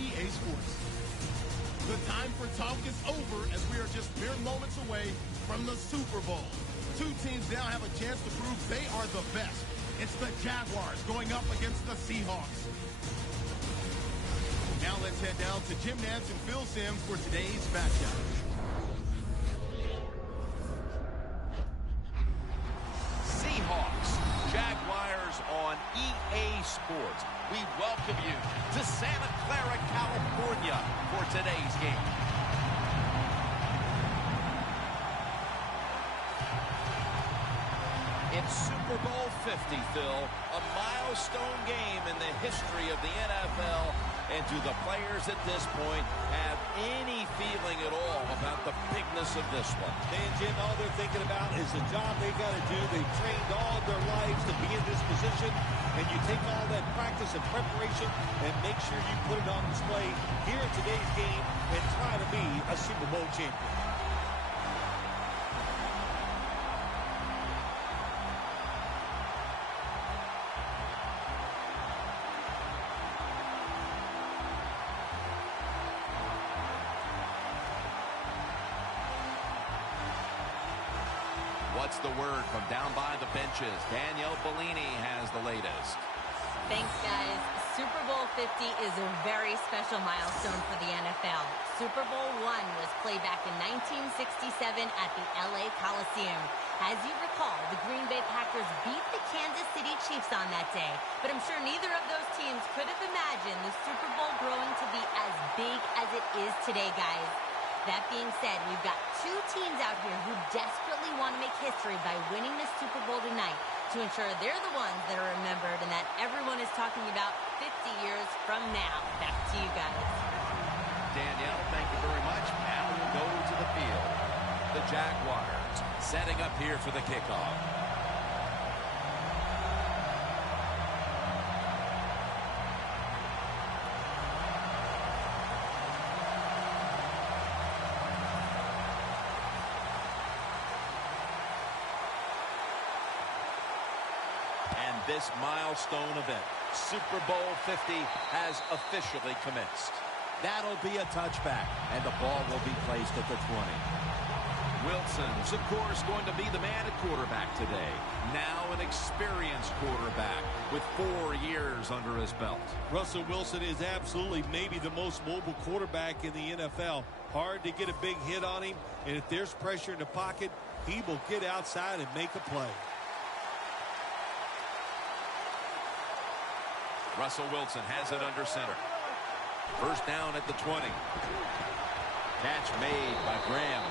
EA Sports. The time for talk is over as we are just mere moments away from the Super Bowl. Two teams now have a chance to prove they are the best. It's the Jaguars going up against the Seahawks. Now let's head down to Jim Nantz and Phil Simms for today's matchup. Seahawks, Jaguars on EA Sports. We welcome you to Santa Clara, California for today's game. It's Super Bowl 50, Phil, a milestone game in the history of the NFL. And do the players at this point have any feeling at all about the bigness of this one? Man, Jim, all they're thinking about is the job they've got to do. They've trained all of their lives to be in this position, and you take all that practice and preparation and make sure you put it on display here in today's game and try to be a Super Bowl champion. What's the word from down by the benches? Danielle Bellini has the latest. Thanks, guys. Super Bowl 50 is a very special milestone for the NFL. Super Bowl I was played back in 1967 at the LA Coliseum. As you recall, the Green Bay Packers beat the Kansas City Chiefs on that day. But I'm sure neither of those teams could have imagined the Super Bowl growing to be as big as it is today, guys. That being said, we've got two teams out here who desperately want to make history by winning the Super Bowl tonight to ensure they're the ones that are remembered and that everyone is talking about 50 years from now. Back to you guys. Danielle, thank you very much. Now we'll go to the field. The Jaguars setting up here for the kickoff. This milestone event, Super Bowl 50, has officially commenced. That'll be a touchback, and the ball will be placed at the 20. Wilson's, of course, going to be the man at quarterback today. Now an experienced quarterback with 4 years under his belt. Russell Wilson is absolutely maybe the most mobile quarterback in the NFL. Hard to get a big hit on him, and if there's pressure in the pocket, he will get outside and make a play. Russell Wilson has it under center. First down at the 20. Catch made by Graham.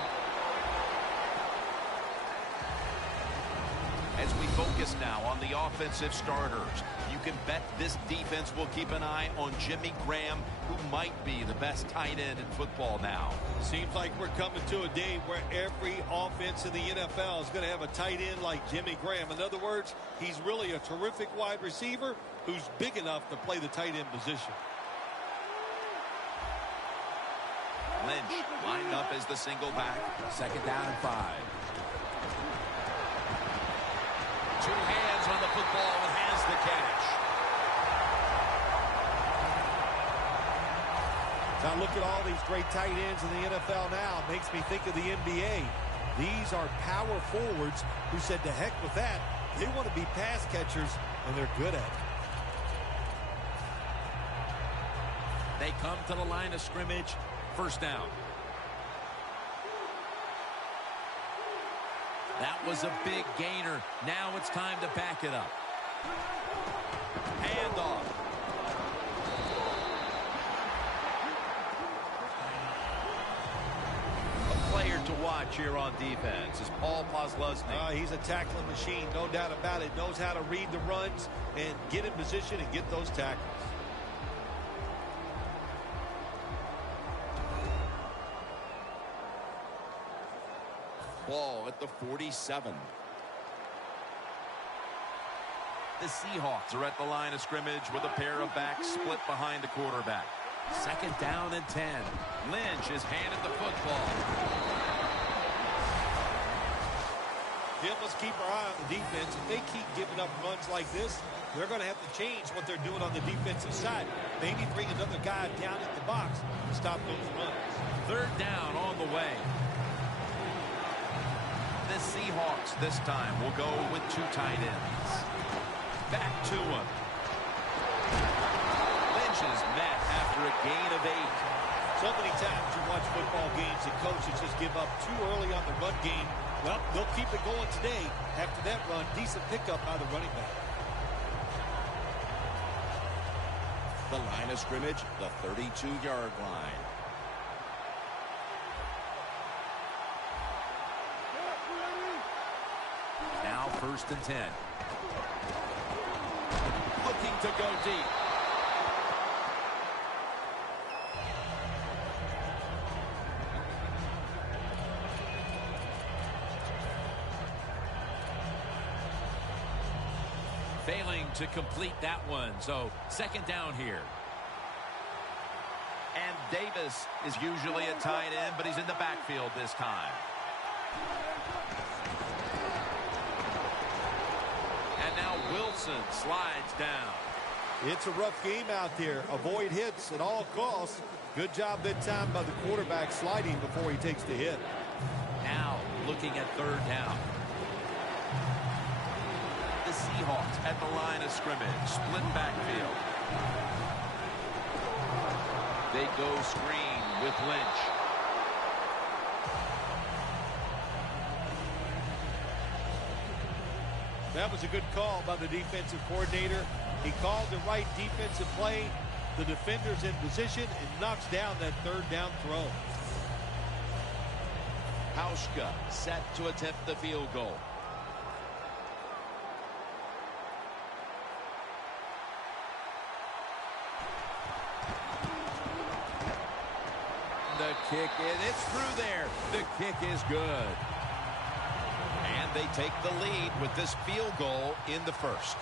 As we focus now on the offensive starters, you can bet this defense will keep an eye on Jimmy Graham, who might be the best tight end in football now. Seems like we're coming to a day where every offense in the NFL is going to have a tight end like Jimmy Graham. In other words, he's really a terrific wide receiver who's big enough to play the tight end position. Lynch lined up as the single back. Second down and 5. Two hands on the football and has the catch. Now look at all these great tight ends in the NFL now. It makes me think of the NBA. These are power forwards who said to heck with that. They want to be pass catchers, and they're good at it. They come to the line of scrimmage. First down. That was a big gainer. Now it's time to back it up. Handoff. A player to watch here on defense is Paul Posluszny. He's a tackling machine, no doubt about it. Knows how to read the runs and get in position and get those tackles. Ball at the 47. The Seahawks are at the line of scrimmage with a pair of backs split behind the quarterback. Second down and 10. Lynch is handed the football. Yeah, let's keep our eye on the defense. If they keep giving up runs like this, they're going to have to change what they're doing on the defensive side. Maybe bring another guy down in the box to stop those runs. Third down on the way. The Seahawks this time will go with 2 tight ends. Back to him. Lynch is met after a gain of 8. So many times you watch football games and coaches just give up too early on the run game. Well, they'll keep it going today. After that run, decent pickup by the running back. The line of scrimmage, the 32-yard line. Now 1st and 10. Looking to go deep. Failing to complete that one, so 2nd down here. And Davis is usually a tight end, but he's in the backfield this time. And now Wilson slides down. It's a rough game out there. Avoid hits at all costs. Good job that time by the quarterback sliding before he takes the hit. Now looking at 3rd down. The Seahawks at the line of scrimmage. Split backfield. They go screen with Lynch. That was a good call by the defensive coordinator. He called the right defensive play. The defender's in position and knocks down that 3rd down throw. Hauschka set to attempt the field goal. The kick, it's through there. The kick is good. And they take the lead with this field goal in the 1st.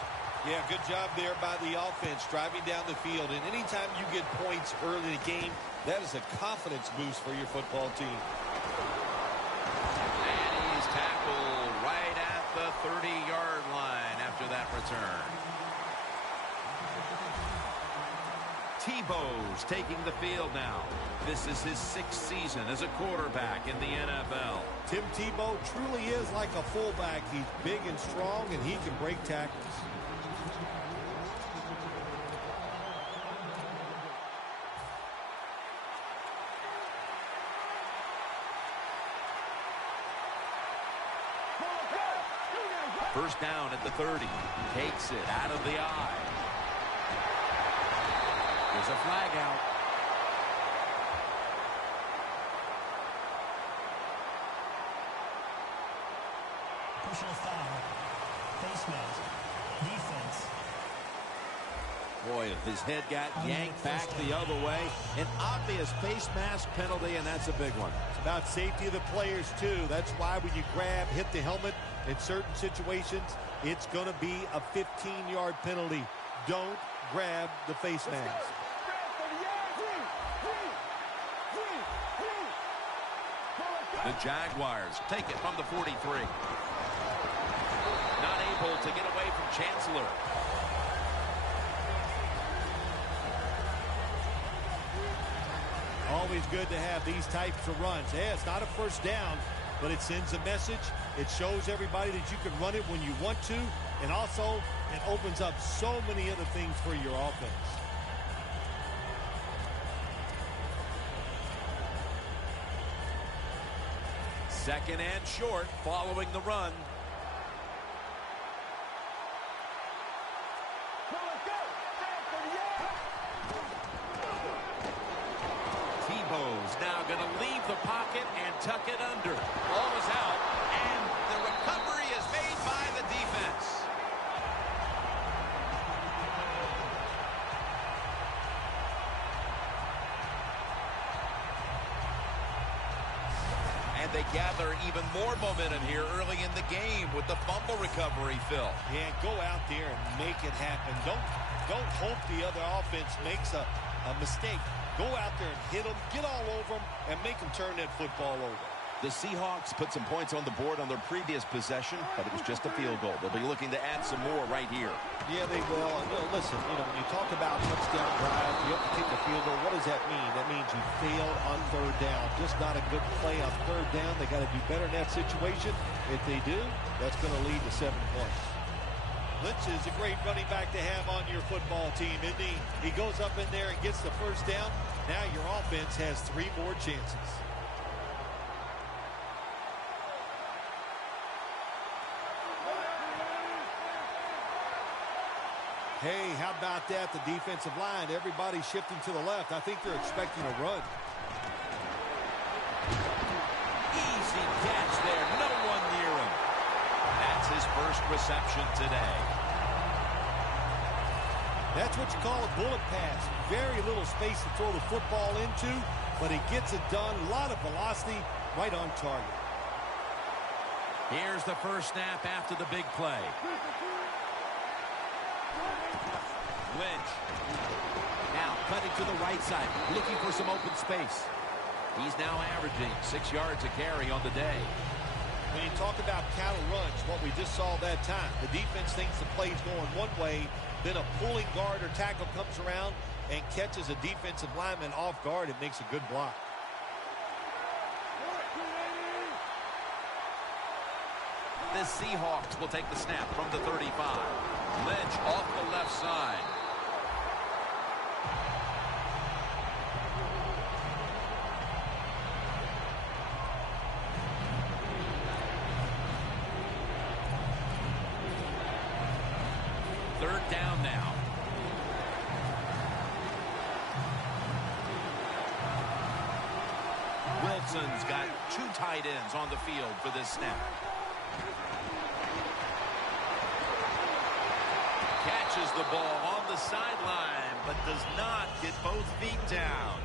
Yeah, good job there by the offense, driving down the field. And anytime you get points early in the game, that is a confidence boost for your football team. And he's tackled right at the 30-yard line after that return. Tebow's taking the field now. This is his 6th season as a quarterback in the NFL. Tim Tebow truly is like a fullback. He's big and strong, and he can break tackles. First down at the 30. Takes it out of the eye. There's a flag out. Personal foul. Face mask. Defense. Boy, his head got yanked back the other way. An obvious face mask penalty, and that's a big one. It's about safety of the players, too. That's why when you grab, hit the helmet in certain situations, it's going to be a 15-yard penalty. Don't grab the face mask. The Jaguars take it from the 43. Not able to get away from Chancellor. Always good to have these types of runs. Yeah, it's not a first down, but it sends a message. It shows everybody that you can run it when you want to, and also it opens up so many other things for your offense. Second and short following the run. Tebow's now going to leave the pocket and tuck it under. Ball is out, and the recovery is made by the defense. And they gather even more momentum here early in the game with the fumble recovery, Phil. Yeah, go out there and make it happen. Don't hope the other offense makes a mistake. Go out there and hit them, get all over them, and make them turn that football over. The Seahawks put some points on the board on their previous possession, but it was just a field goal. They'll be looking to add some more right here. Yeah, they will. And, listen, when you talk about touchdown drive, you have to kick the field goal. What does that mean? That means you failed on third down. Just not a good play on third down. They got to do better in that situation. If they do, that's going to lead to 7 points. Lynch is a great running back to have on your football team, isn't he? He goes up in there and gets the first down. Now your offense has 3 more chances. Hey, how about that? The defensive line, everybody's shifting to the left. I think they're expecting a run. Easy catch there. No one near him. That's his first reception today. That's what you call a bullet pass. Very little space to throw the football into, but he gets it done. A lot of velocity, right on target. Here's the first snap after the big play. Lynch. Now cutting to the right side, looking for some open space. He's now averaging 6 yards a carry on the day. When you talk about cattle runs, what we just saw that time, the defense thinks the play's going one way, then a pulling guard or tackle comes around and catches a defensive lineman off guard. It makes a good block. The Seahawks will take the snap from the 35. Lynch off the left side. Third down now. Wilson's got 2 tight ends on the field for this snap. Catches the ball on the sideline, but does not get both feet down.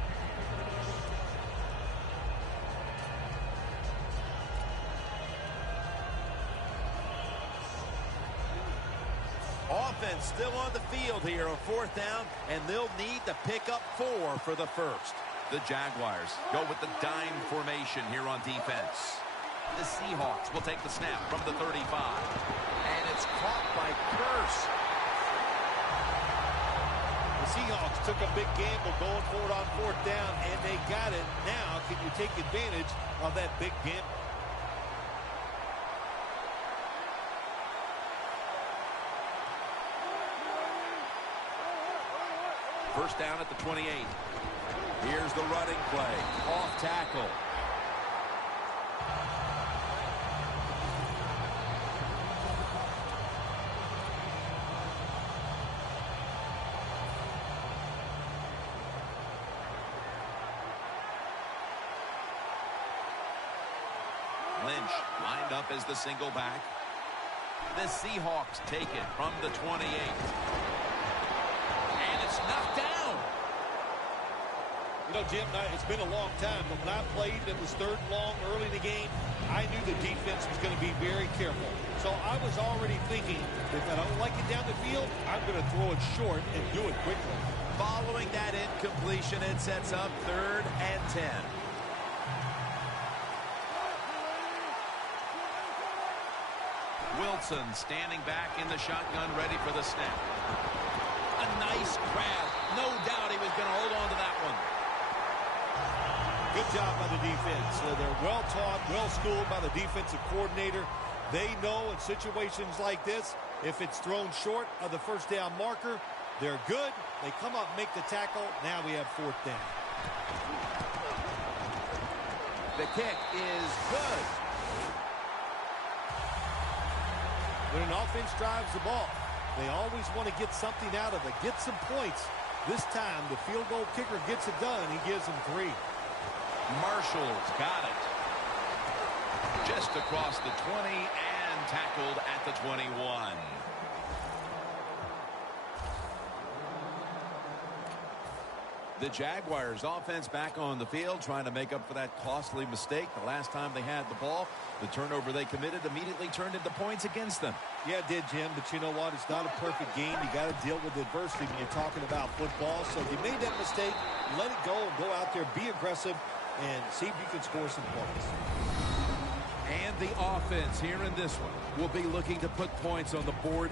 Offense still on the field here on 4th down, and they'll need to pick up 4 for the first. The Jaguars go with the dime formation here on defense. The Seahawks will take the snap from the 35. And it's caught by Curse. The Seahawks took a big gamble going for it on 4th down, and they got it. Now, can you take advantage of that big gamble? First down at the 28. Here's the running play. Off tackle. Lynch lined up as the single back. The Seahawks take it from the 28. And it's knocked down. You know, Jim, it's been a long time, but when I played, it was 3rd and long early in the game. I knew the defense was going to be very careful. So I was already thinking, if I don't like it down the field, I'm going to throw it short and do it quickly. Following that incompletion, it sets up 3rd and 10. Wilson standing back in the shotgun, ready for the snap. A nice grab. No doubt he was going to hold on to that one. Good job by the defense. They're well-taught, well-schooled by the defensive coordinator. They know in situations like this, if it's thrown short of the first down marker, they're good. They come up, make the tackle. Now we have 4th down. The kick is good. When an offense drives the ball, they always want to get something out of it, get some points. This time, the field goal kicker gets it done. He gives them 3. Marshall's got it. Just across the 20 and tackled at the 21. The Jaguars offense back on the field trying to make up for that costly mistake the last time they had the ball. The turnover they committed immediately turned into points against them. Yeah, it did, Jim, but you know what? It's not a perfect game. You got to deal with adversity when you're talking about football. So you made that mistake, let it go, and go out there, be aggressive, and see if you can score some points. And the offense here in this one will be looking to put points on the board.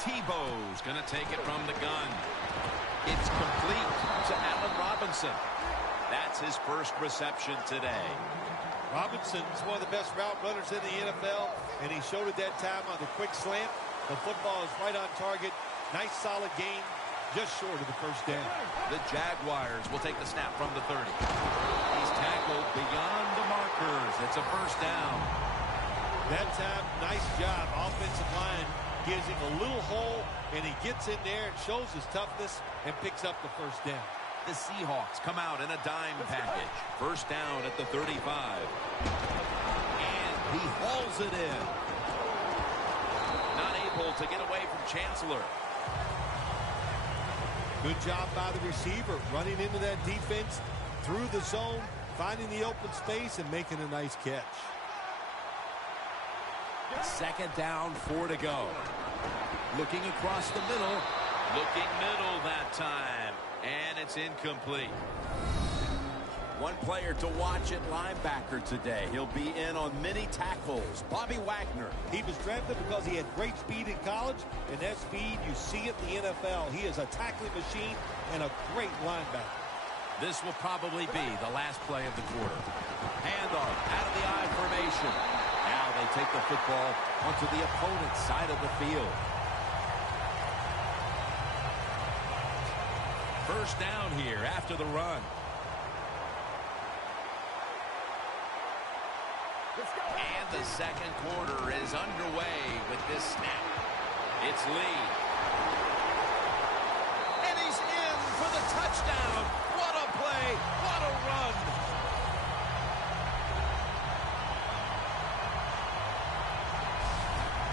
Tebow's going to take it from the gun. It's complete to Allen Robinson. That's his first reception today. Robinson's one of the best route runners in the NFL, and he showed it that time on the quick slant. The football is right on target. Nice, solid game, just short of the first down. The Jaguars will take the snap from the 30. He's tackled beyond the markers. It's a first down. That time, nice job. Offensive line gives him a little hole, and he gets in there and shows his toughness and picks up the first down. The Seahawks come out in a dime package. First down at the 35. And he hauls it in. Not able to get away from Chancellor. Good job by the receiver, running into that defense, through the zone, finding the open space, and making a nice catch. Second down, 4 to go. Looking across the middle. Looking middle that time. And it's incomplete. One player to watch at linebacker today. He'll be in on many tackles. Bobby Wagner. He was drafted because he had great speed in college, and that speed, you see it in the NFL. He is a tackling machine and a great linebacker. This will probably be the last play of the quarter. Handoff out of the I formation. Now they take the football onto the opponent's side of the field. First down here after the run. And the second quarter is underway with this snap. It's Lee. And he's in for the touchdown. What a play. What a run.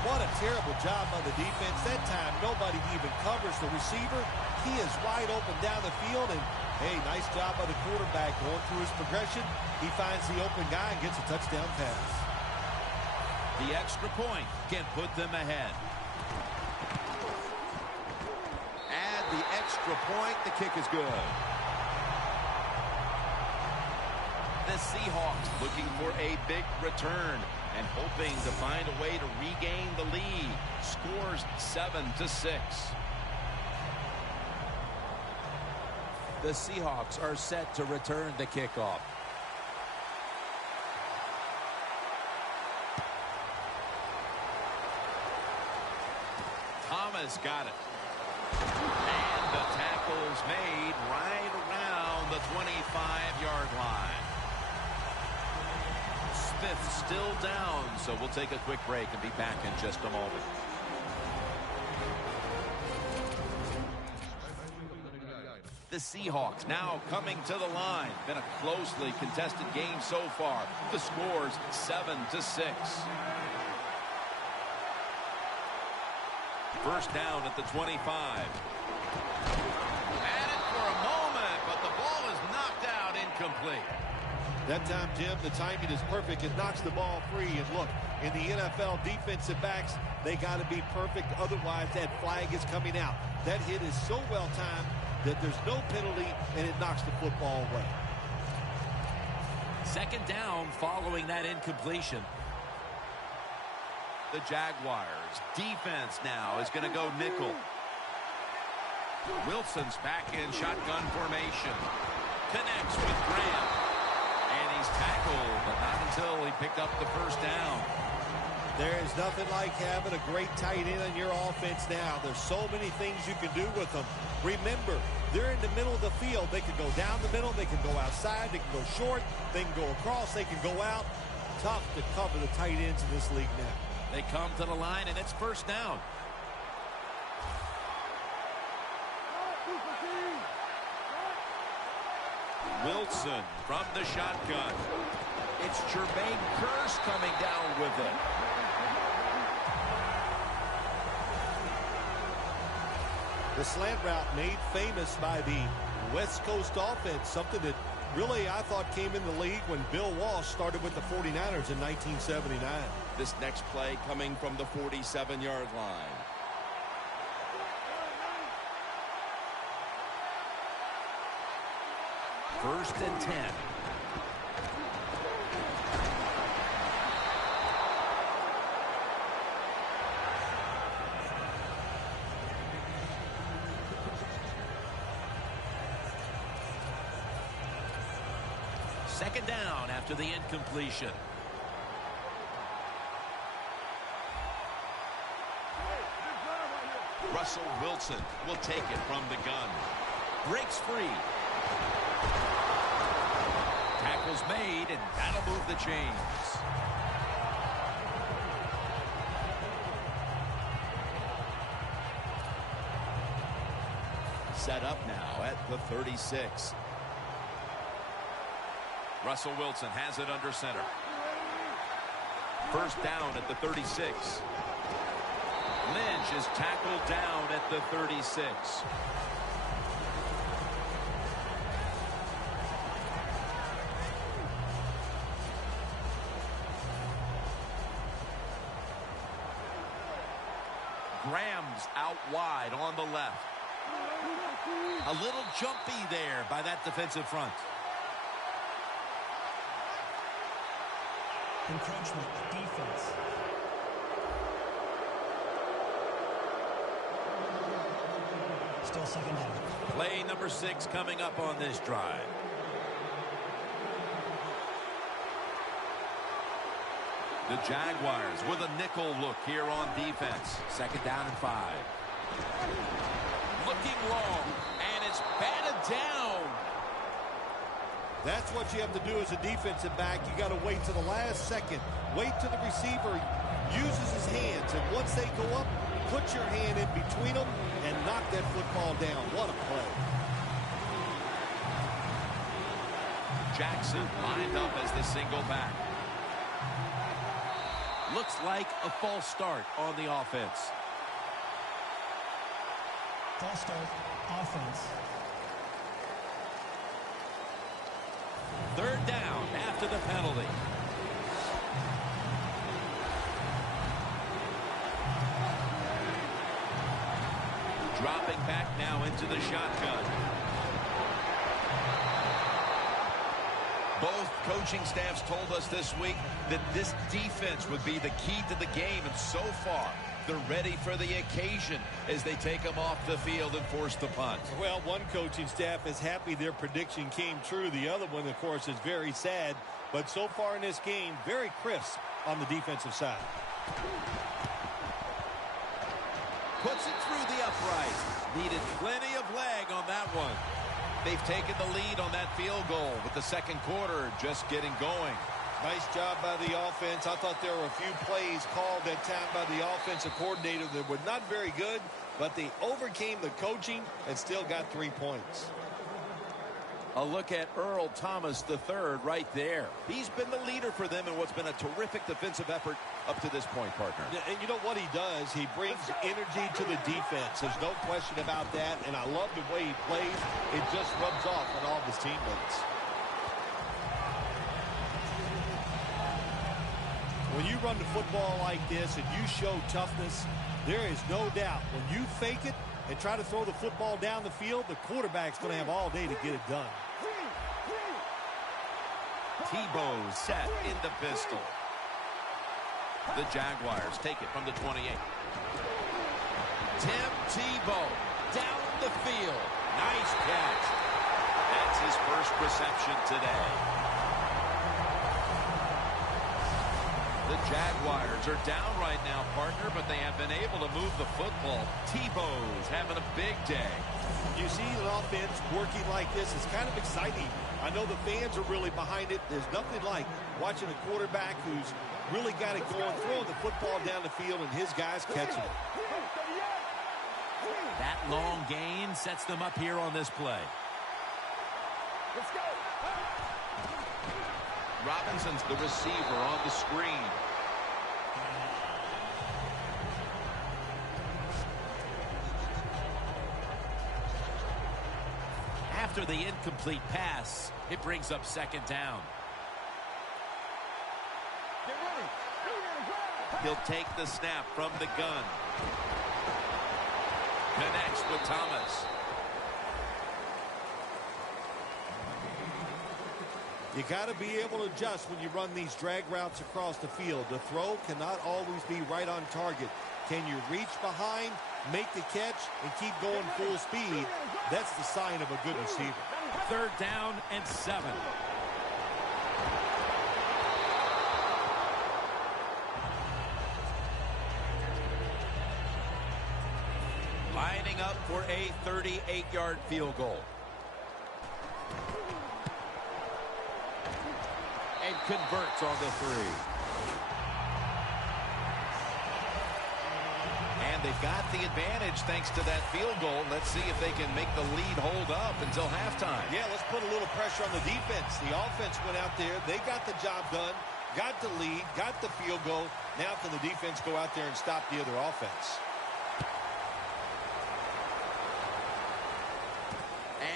What a terrible job by the defense. That time, nobody even covers the receiver. He is wide open down the field, and, hey, nice job by the quarterback going through his progression. He finds the open guy and gets a touchdown pass. The extra point can put them ahead. Add the extra point. The kick is good. The Seahawks looking for a big return and hoping to find a way to regain the lead. Scores 7-6. The Seahawks are set to return the kickoff. Thomas got it. And the tackle's made right around the 25-yard line. Smith still down, so we'll take a quick break and be back in just a moment. The Seahawks now coming to the line. Been a closely contested game so far. The score's 7-6. First down at the 25. At it for a moment, but the ball is knocked out, incomplete. That time, Jim, the timing is perfect. It knocks the ball free. And look, in the NFL, defensive backs, they got to be perfect. Otherwise, that flag is coming out. That hit is so well timed that there's no penalty, and it knocks the football away. Second down following that incompletion. The Jaguars defense now is going to go nickel. Wilson's back in shotgun formation. Connects with Graham. And he's tackled, but not until he picked up the first down. There is nothing like having a great tight end in your offense now. There's so many things you can do with them. Remember, they're in the middle of the field. They can go down the middle. They can go outside. They can go short. They can go across. They can go out. Tough to cover the tight ends in this league now. They come to the line, and it's first down. Wilson from the shotgun. It's Jermaine Kearse coming down with it. The slant route made famous by the West Coast offense, something that really, I thought came in the league when Bill Walsh started with the 49ers in 1979. This next play coming from the 47-yard line. First and 10. Second down after the incompletion. Russell Wilson will take it from the gun. Breaks free. Tackle's made, and that'll move the chains. Set up now at the 36. Russell Wilson has it under center. First down at the 36. Lynch is tackled down at the 36. Graham's out wide on the left. A little jumpy there by that defensive front. Encroachment, defense. Still second down. Play number 6 coming up on this drive. The Jaguars with a nickel look here on defense. Second down and 5. Looking wrong, and it's batted down. That's what you have to do as a defensive back. You got to wait to the last second. Wait till the receiver uses his hands, and once they go up, put your hand in between them and knock that football down. What a play. Jackson lined up as the single back. Looks like a false start on the offense. False start, offense. Third down after the penalty. Dropping back now into the shotgun. Both coaching staffs told us this week that this defense would be the key to the game, and so far they're ready for the occasion as they take them off the field and force the punt. Well, one coaching staff is happy their prediction came true. The other one, of course, is very sad. But so far in this game, very crisp on the defensive side. Puts it through the upright. Needed plenty of leg on that one. They've taken the lead on that field goal with the second quarter just getting going. Nice job by the offense. I thought there were a few plays called that time by the offensive coordinator that were not very good, but they overcame the coaching and still got 3 points. A look at Earl Thomas III right there. He's been the leader for them in what's been a terrific defensive effort up to this point, partner. And you know what he does? He brings energy to the defense. There's no question about that, and I love the way he plays. It just rubs off on all of his teammates. When you run the football like this and you show toughness, there is no doubt when you fake it and try to throw the football down the field, the quarterback's going to have all day to get it done. Tebow set in the pistol. The Jaguars take it from the 28. Tim Tebow down the field. Nice catch. That's his first reception today. The Jaguars are down right now, partner, but they have been able to move the football. Tebow's having a big day. You see an offense working like this. It's kind of exciting. I know the fans are really behind it. There's nothing like watching a quarterback who's really got it going, throwing the football down the field, and his guys catching it. That long gain sets them up here on this play. Let's go. Robinson's the receiver on the screen. After the incomplete pass, it brings up second down. He'll take the snap from the gun. Connects with Thomas. You got to be able to adjust when you run these drag routes across the field. The throw cannot always be right on target. Can you reach behind, make the catch, and keep going full speed? That's the sign of a good receiver. Third down and 7. Lining up for a 38-yard field goal. And converts on the 3. And they've got the advantage thanks to that field goal. Let's see if they can make the lead hold up until halftime. Yeah, let's put a little pressure on the defense. The offense went out there. They got the job done, got the lead, got the field goal. Now can the defense go out there and stop the other offense?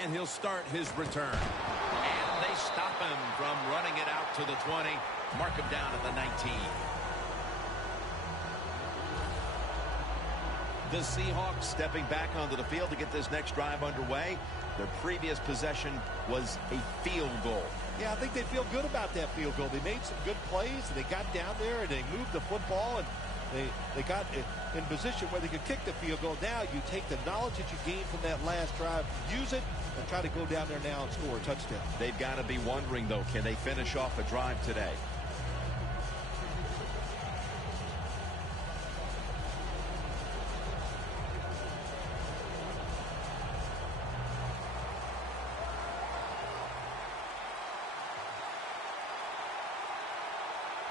And he'll start his return. And they stop him from running it out to the 20. Mark him down at the 19. The Seahawks stepping back onto the field to get this next drive underway. Their previous possession was a field goal. Yeah, I think they feel good about that field goal. They made some good plays, and they got down there, and they moved the football, and they got in position where they could kick the field goal. Now you take the knowledge that you gained from that last drive, use it, and try to go down there now and score a touchdown. They've got to be wondering, though, can they finish off a drive today?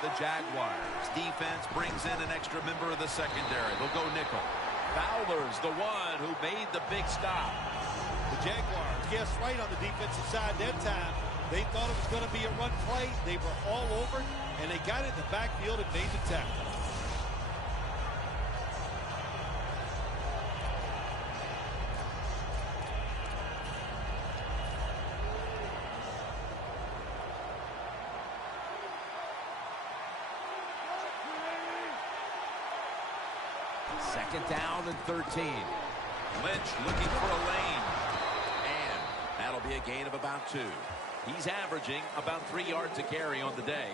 The Jaguars defense brings in an extra member of the secondary. They'll go nickel. Fowler's the one who made the big stop. The Jaguars guessed right on the defensive side that time. They thought it was going to be a run play. They were all over it, and they got it in the backfield and made the tackle. Second down and 13. Lynch looking for a lane. And that'll be a gain of about 2. He's averaging about 3 yards a carry on the day.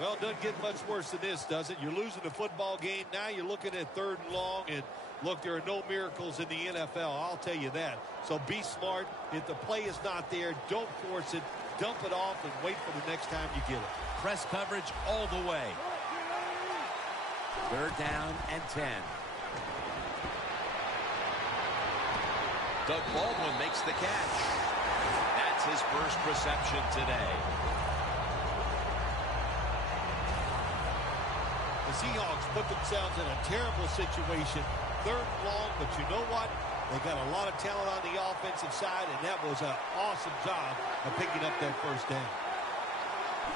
Well, it doesn't get much worse than this, does it? You're losing the football game. Now you're looking at 3rd and long. And, look, there are no miracles in the NFL. I'll tell you that. So be smart. If the play is not there, don't force it. Dump it off and wait for the next time you get it. Press coverage all the way. 3rd down and 10. Doug Baldwin makes the catch. That's his first reception today. The Seahawks put themselves in a terrible situation. 3rd and long, but you know what? They got a lot of talent on the offensive side, and that was an awesome job of picking up that 1st down.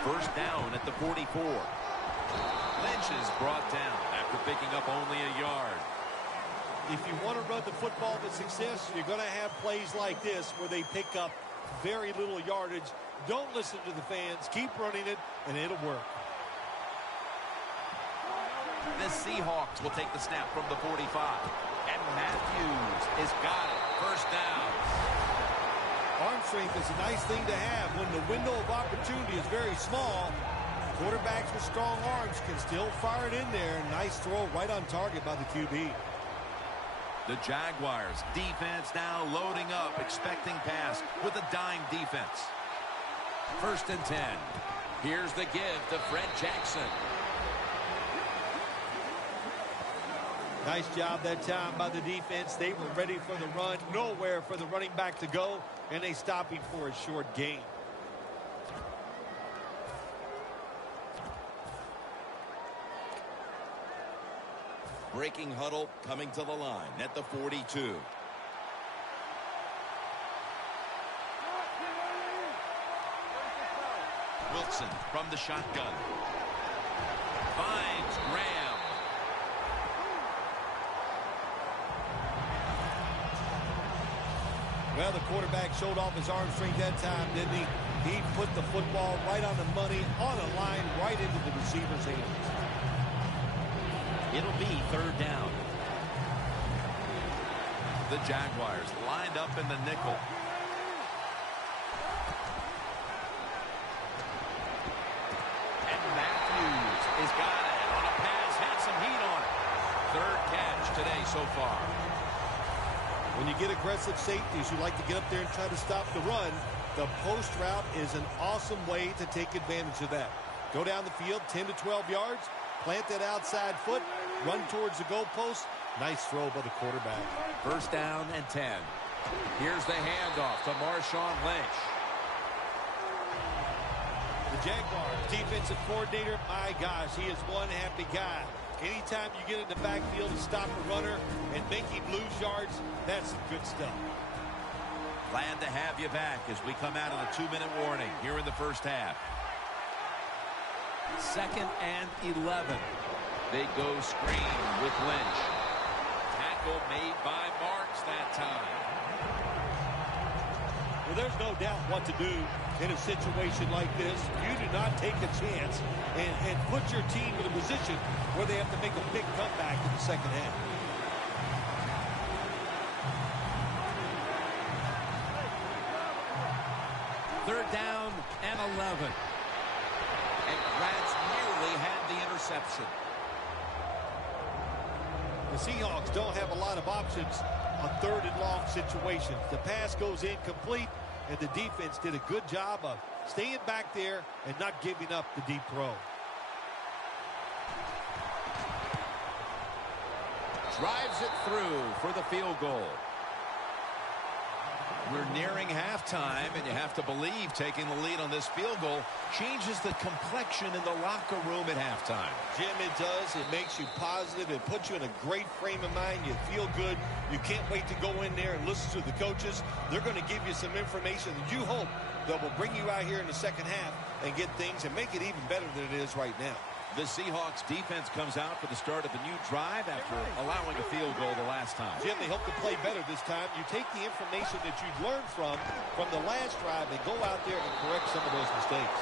1st down at the 44. Lynch is brought down after picking up only a yard. If you want to run the football with success, you're going to have plays like this where they pick up very little yardage. Don't listen to the fans. Keep running it, and it'll work. The Seahawks will take the snap from the 45. And Matthews has got it. 1st down. Arm strength is a nice thing to have when the window of opportunity is very small. Quarterbacks with strong arms can still fire it in there. Nice throw right on target by the QB. The Jaguars defense now loading up, expecting pass with a dime defense. 1st and 10. Here's the give to Fred Jackson. Nice job that time by the defense. They were ready for the run. Nowhere for the running back to go, and they stop him for a short gain. Breaking huddle coming to the line at the 42. Wilson from the shotgun. Finds Graham. Well, the quarterback showed off his arm strength that time, didn't he? He put the football right on the money, on a line, right into the receiver's hands. It'll be third down. The Jaguars lined up in the nickel. And Matthews has got it on a pass, had some heat on it. Third catch today so far. When you get aggressive safeties, you like to get up there and try to stop the run. The post route is an awesome way to take advantage of that. Go down the field 10 to 12 yards, plant that outside foot, run towards the goalpost. Nice throw by the quarterback. First down and 10. Here's the handoff to Marshawn Lynch. The Jaguars defensive coordinator, my gosh, he is one happy guy. Anytime you get in the backfield and stop a runner and make him lose yards, that's some good stuff. Glad to have you back as we come out of the 2-minute warning here in the first half. 2nd and 11. They go screen with Lynch. Tackle made by Marks that time. Well, there's no doubt what to do in a situation like this. You do not take a chance and put your team in a position where they have to make a big comeback in the second half. Third down and 11. And Gratz nearly had the interception. The Seahawks don't have a lot of options on third and long situations. The pass goes incomplete, and the defense did a good job of staying back there and not giving up the deep throw. Drives it through for the field goal. We're nearing halftime, and you have to believe taking the lead on this field goal changes the complexion in the locker room at halftime. Jim, it does. It makes you positive. It puts you in a great frame of mind. You feel good. You can't wait to go in there and listen to the coaches. They're going to give you some information that you hope that will bring you out here in the second half and get things and make it even better than it is right now. The Seahawks defense comes out for the start of the new drive after allowing a field goal the last time. Jim, they hope to play better this time. You take the information that you've learned from the last drive and go out there and correct some of those mistakes.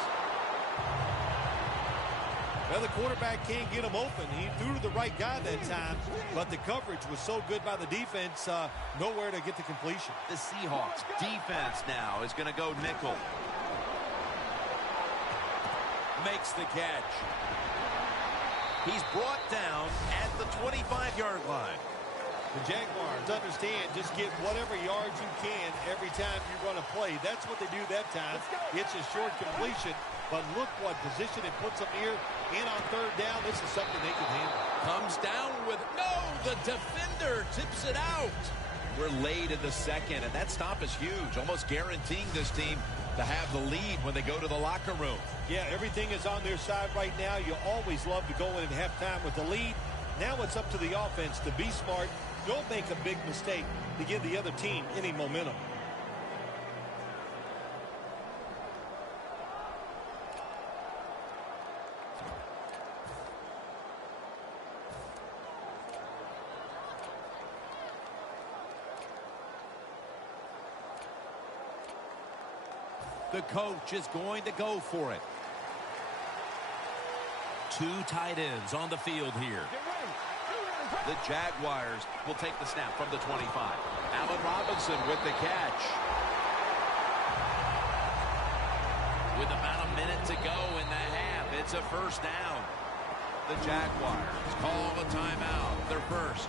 Well, the quarterback can't get him open. He threw to the right guy that time, but the coverage was so good by the defense, nowhere to get the completion. The Seahawks defense now is going to go nickel. Makes the catch. He's brought down at the 25-yard line. The Jaguars understand just get whatever yards you can every time you run a play. That's what they do that time. It's a short completion, but look what position it puts them here in on third down. This is something they can handle. Comes down with, no, the defender tips it out. We're late in the second, and that stop is huge, almost guaranteeing this team to have the lead when they go to the locker room. Yeah, everything is on their side right now. You always love to go in at halftime with the lead. Now it's up to the offense to be smart. Don't make a big mistake to give the other team any momentum. The coach is going to go for it. Two tight ends on the field here. The Jaguars will take the snap from the 25. Allen Robinson with the catch. With about a minute to go in the half, it's a first down. The Jaguars call a timeout. They're first.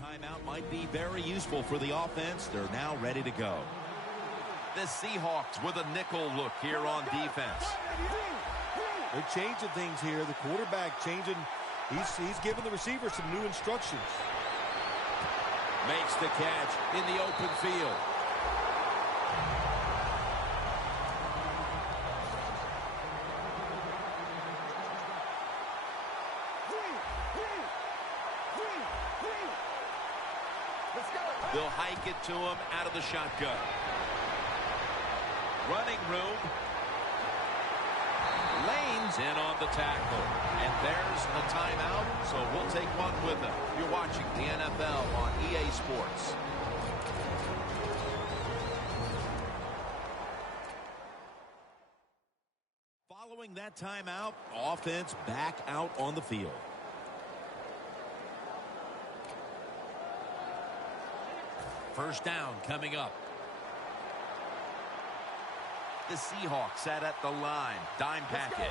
Timeout might be very useful for the offense. They're now ready to go. The Seahawks with a nickel look here on defense. They're changing things here. The quarterback changing. He's giving the receiver some new instructions. Makes the catch in the open field. They'll hike it to him out of the shotgun. Running room. Lane He's in on the tackle. And there's a timeout, so we'll take one with him. You're watching the NFL on EA Sports. Following that timeout, offense back out on the field. First down coming up. The Seahawks set at the line. Dime package.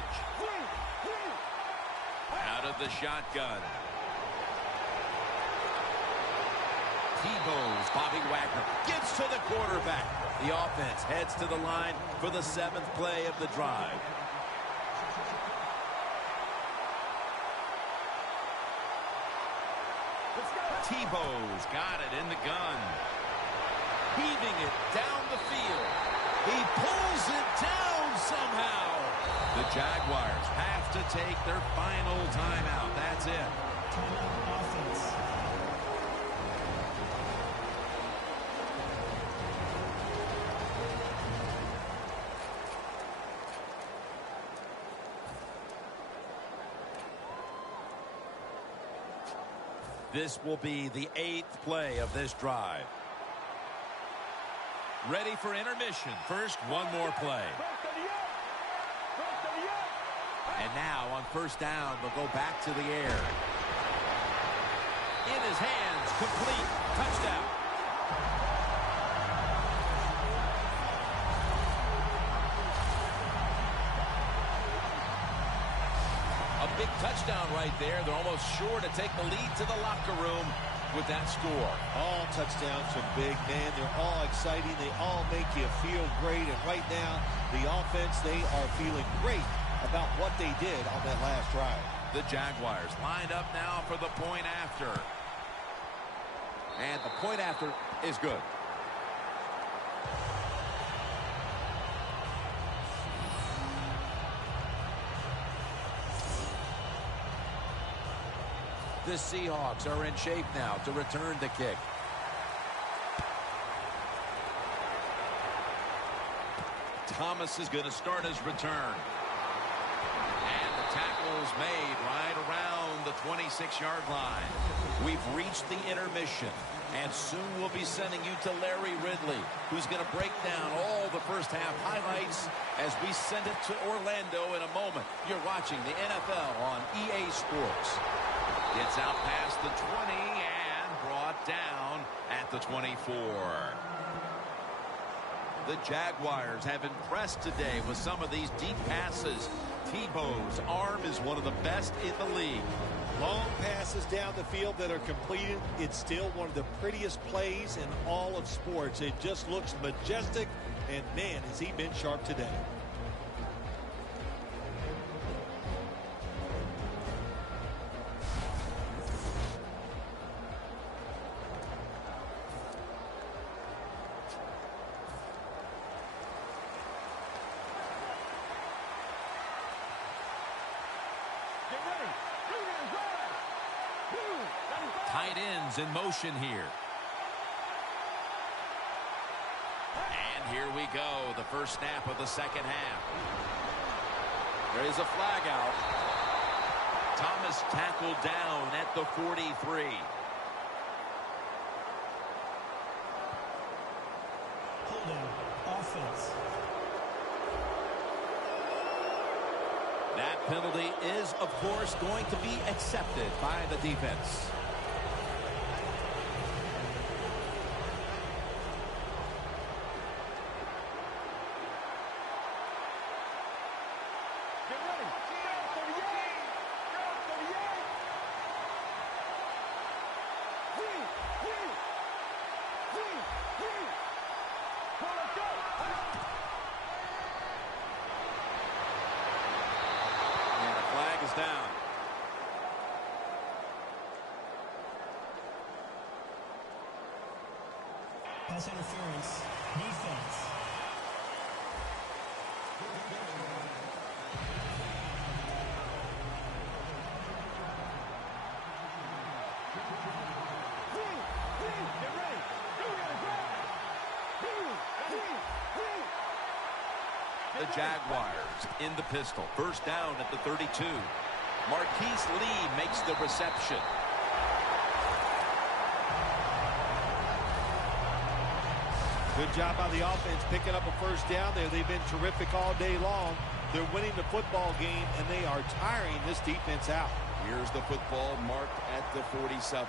Out of the shotgun. Tebow's Bobby Wagner gets to the quarterback. The offense heads to the line for the 7th play of the drive. Tebow's got it in the gun. Heaving it down the field. He pulls it down somehow. The Jaguars have to take their final timeout. That's it. Timeout offense. This will be the 8th play of this drive. Ready for intermission. First, one more play. And now on first down, they'll go back to the air. In his hands, complete. Touchdown. A big touchdown right there. They're almost sure to take the lead to the locker room with that score. All touchdowns are big, man. They're all exciting. They all make you feel great. And right now, the offense, they are feeling great about what they did on that last drive. The Jaguars lined up now for the point after. And the point after is good. The Seahawks are in shape now to return the kick. Thomas is going to start his return. And the tackle's made right around the 26-yard line. We've reached the intermission. And soon we'll be sending you to Larry Ridley, who's going to break down all the first half highlights as we send it to Orlando in a moment. You're watching the NFL on EA Sports. Gets out past the 20 and brought down at the 24. The Jaguars have impressed today with some of these deep passes. Tebow's arm is one of the best in the league. Long passes down the field that are completed. It's still one of the prettiest plays in all of sports. It just looks majestic, and man, has he been sharp today. Tight ends in motion here. And here we go, the first snap of the second half. There is a flag out. Thomas tackled down at the 43. Holding offense. That penalty is, of course, going to be accepted by the defense. Down. Pass interference. Defense. The Jaguars in the pistol. First down at the 32. Marquise Lee makes the reception. Good job by the offense picking up a first down there. They've been terrific all day long. They're winning the football game, and they are tiring this defense out. Here's the football marked at the 47.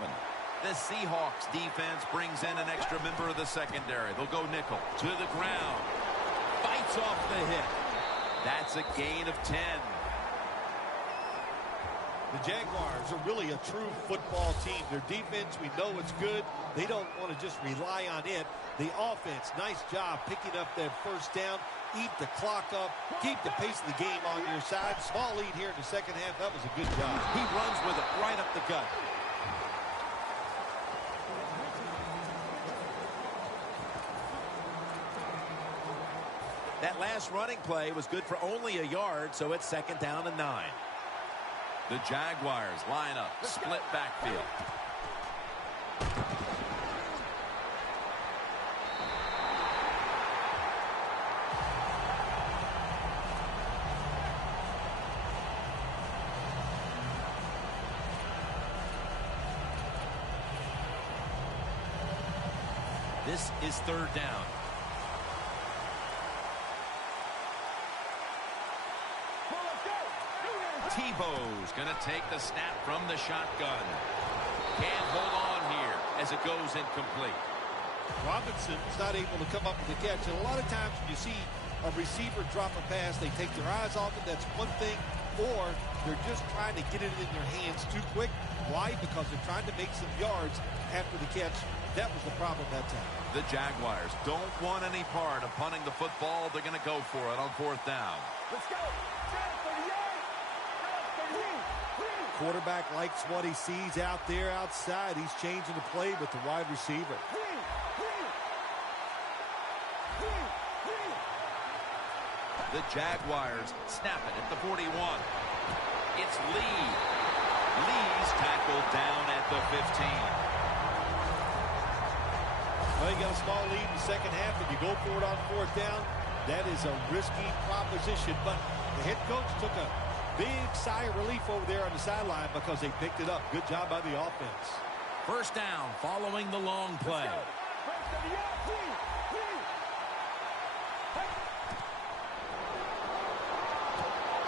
The Seahawks defense brings in an extra member of the secondary. They'll go nickel to the ground. Fights off the hit. That's a gain of 10. The Jaguars are really a true football team. Their defense, we know it's good. They don't want to just rely on it. The offense, nice job picking up that first down. Eat the clock up. Keep the pace of the game on your side. Small lead here in the second half. That was a good job. He runs with it right up the gut. That last running play was good for only a yard, so it's second down and 9. The Jaguars line up, split backfield. This is third down. Tebow's going to take the snap from the shotgun. Can't hold on here as it goes incomplete. Robinson's not able to come up with the catch. And a lot of times when you see a receiver drop a pass, they take their eyes off it. That's one thing. Or they're just trying to get it in their hands too quick. Why? Because they're trying to make some yards after the catch. That was the problem that time. The Jaguars don't want any part of punting the football. They're going to go for it on fourth down. Let's go. Quarterback likes what he sees out there outside. He's changing the play with the wide receiver. The Jaguars snap it at the 41. It's Lee. Lee's tackled down at the 15. Well, you got a small lead in the second half, and you go for it on fourth down. That is a risky proposition, but the head coach took a big sigh of relief over there on the sideline because they picked it up. Good job by the offense. First down following the long play.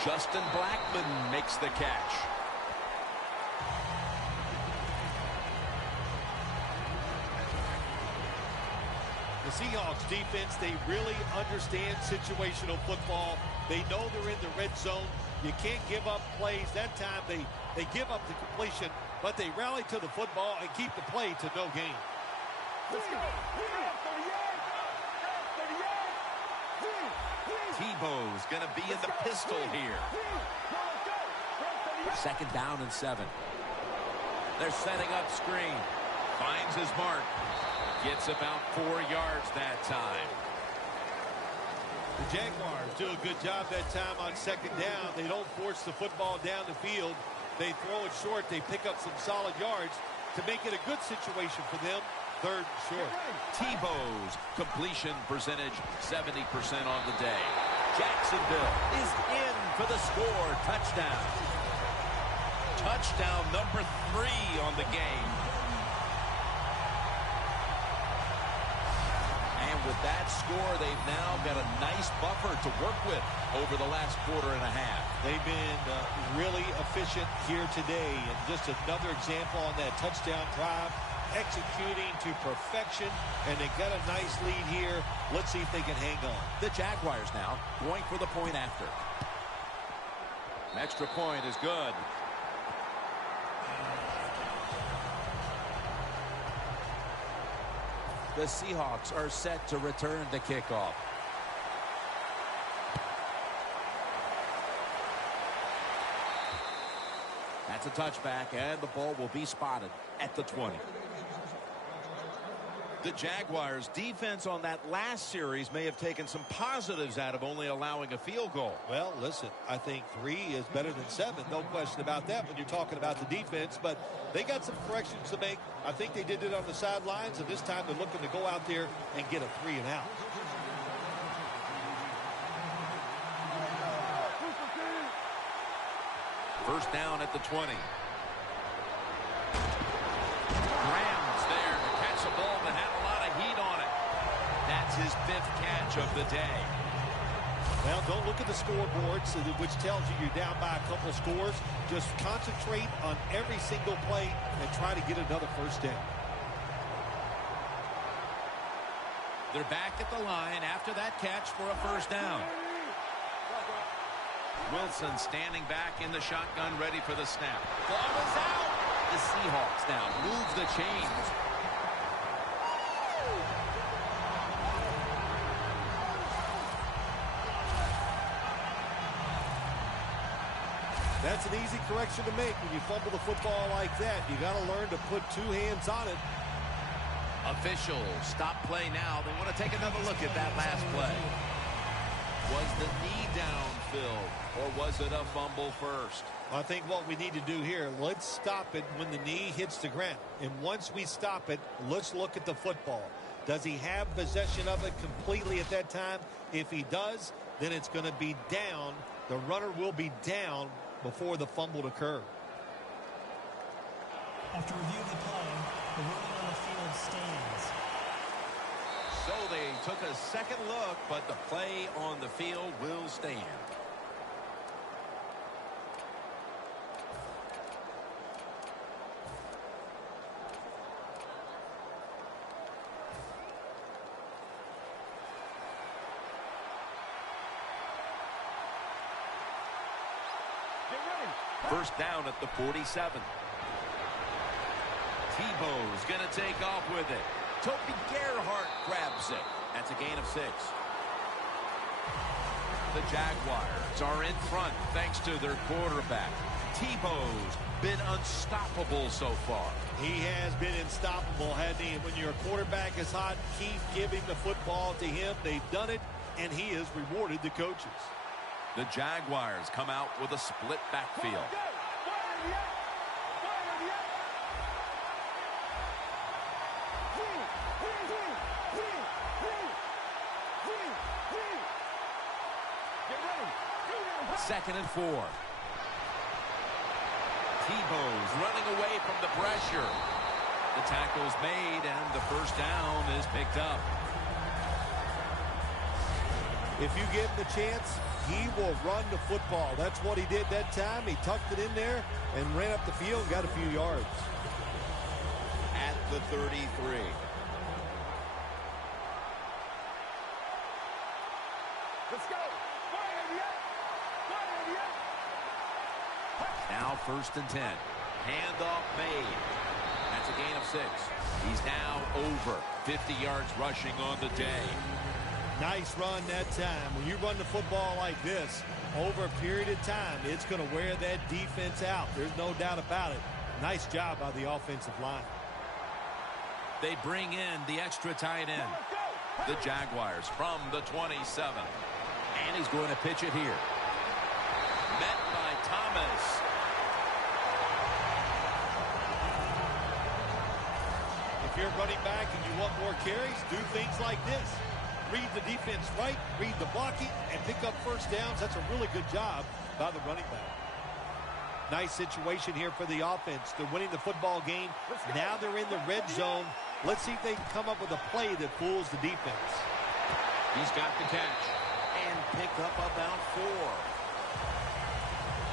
Justin Blackman makes the catch. The Seahawks defense, they really understand situational football. They know they're in the red zone. You can't give up plays. That time they give up the completion, but they rally to the football and keep the play to no gain. Let's go. Tebow's going to be in the pistol here. Second down and 7. They're setting up screen. Finds his mark. Gets about 4 yards that time. The Jaguars do a good job that time on second down. They don't force the football down the field. They throw it short. They pick up some solid yards to make it a good situation for them. Third and short. Tebow's completion percentage 70% on the day. Jacksonville is in for the score. Touchdown. Touchdown number 3 on the game. And with that score, they've now got a nice buffer to work with over the last quarter and a half. They've been really efficient here today. And just another example on that touchdown drive. Executing to perfection, and they got a nice lead here. Let's see if they can hang on. The Jaguars now going for the point after. Extra point is good. The Seahawks are set to return the kickoff. That's a touchback, and the ball will be spotted at the 20. The Jaguars' defense on that last series may have taken some positives out of only allowing a field goal. Well, listen, I think 3 is better than 7. No question about that when you're talking about the defense. But they got some corrections to make. I think they did it on the sidelines, and this time they're looking to go out there and get a 3 and out. First down at the 20. Graham's there to catch a ball that had a lot of heat on it. That's his 5th catch of the day. Well, don't look at the scoreboard, which tells you you're down by a couple scores. Just concentrate on every single play and try to get another first down. They're back at the line after that catch for a first down. Wilson standing back in the shotgun, ready for the snap. Ball is out. The Seahawks now move the chains. That's an easy correction to make when you fumble the football like that. You got to learn to put 2 hands on it. Officials stop play now. They want to take another look at that last play. Was the knee down, Phil, or was it a fumble first? I think what we need to do here, let's stop it when the knee hits the ground. And once we stop it, let's look at the football. Does he have possession of it completely at that time? If he does, then it's going to be down. The runner will be down before the fumble occurred. After review of the play, the ruling on the field stands. So they took a second look, but the play on the field will stand. First down at the 47. Tebow's going to take off with it. Toby Gerhart grabs it. That's a gain of 6. The Jaguars are in front thanks to their quarterback. Tebow's been unstoppable so far. He has been unstoppable, hasn't he? And when your quarterback is hot, keep giving the football to him. They've done it, and he has rewarded the coaches. The Jaguars come out with a split backfield. Second and 4. Tebow's running away from the pressure. The tackle's made, and the first down is picked up. If you give him the chance, he will run the football. That's what he did that time. He tucked it in there and ran up the field and got a few yards. At the 33. Let's go. Now first and 10. Handoff made. That's a gain of 6. He's now over 50 yards rushing on the day. Nice run that time. When you run the football like this, over a period of time, it's going to wear that defense out. There's no doubt about it. Nice job by the offensive line. They bring in the extra tight end. The Jaguars from the 27. And he's going to pitch it here. Met by Thomas. If you're running back and you want more carries, do things like this. Read the defense right, read the blocking, and pick up first downs. That's a really good job by the running back. Nice situation here for the offense. They're winning the football game. Now they're in the red zone. Let's see if they can come up with a play that fools the defense. He's got the catch and picked up about 4.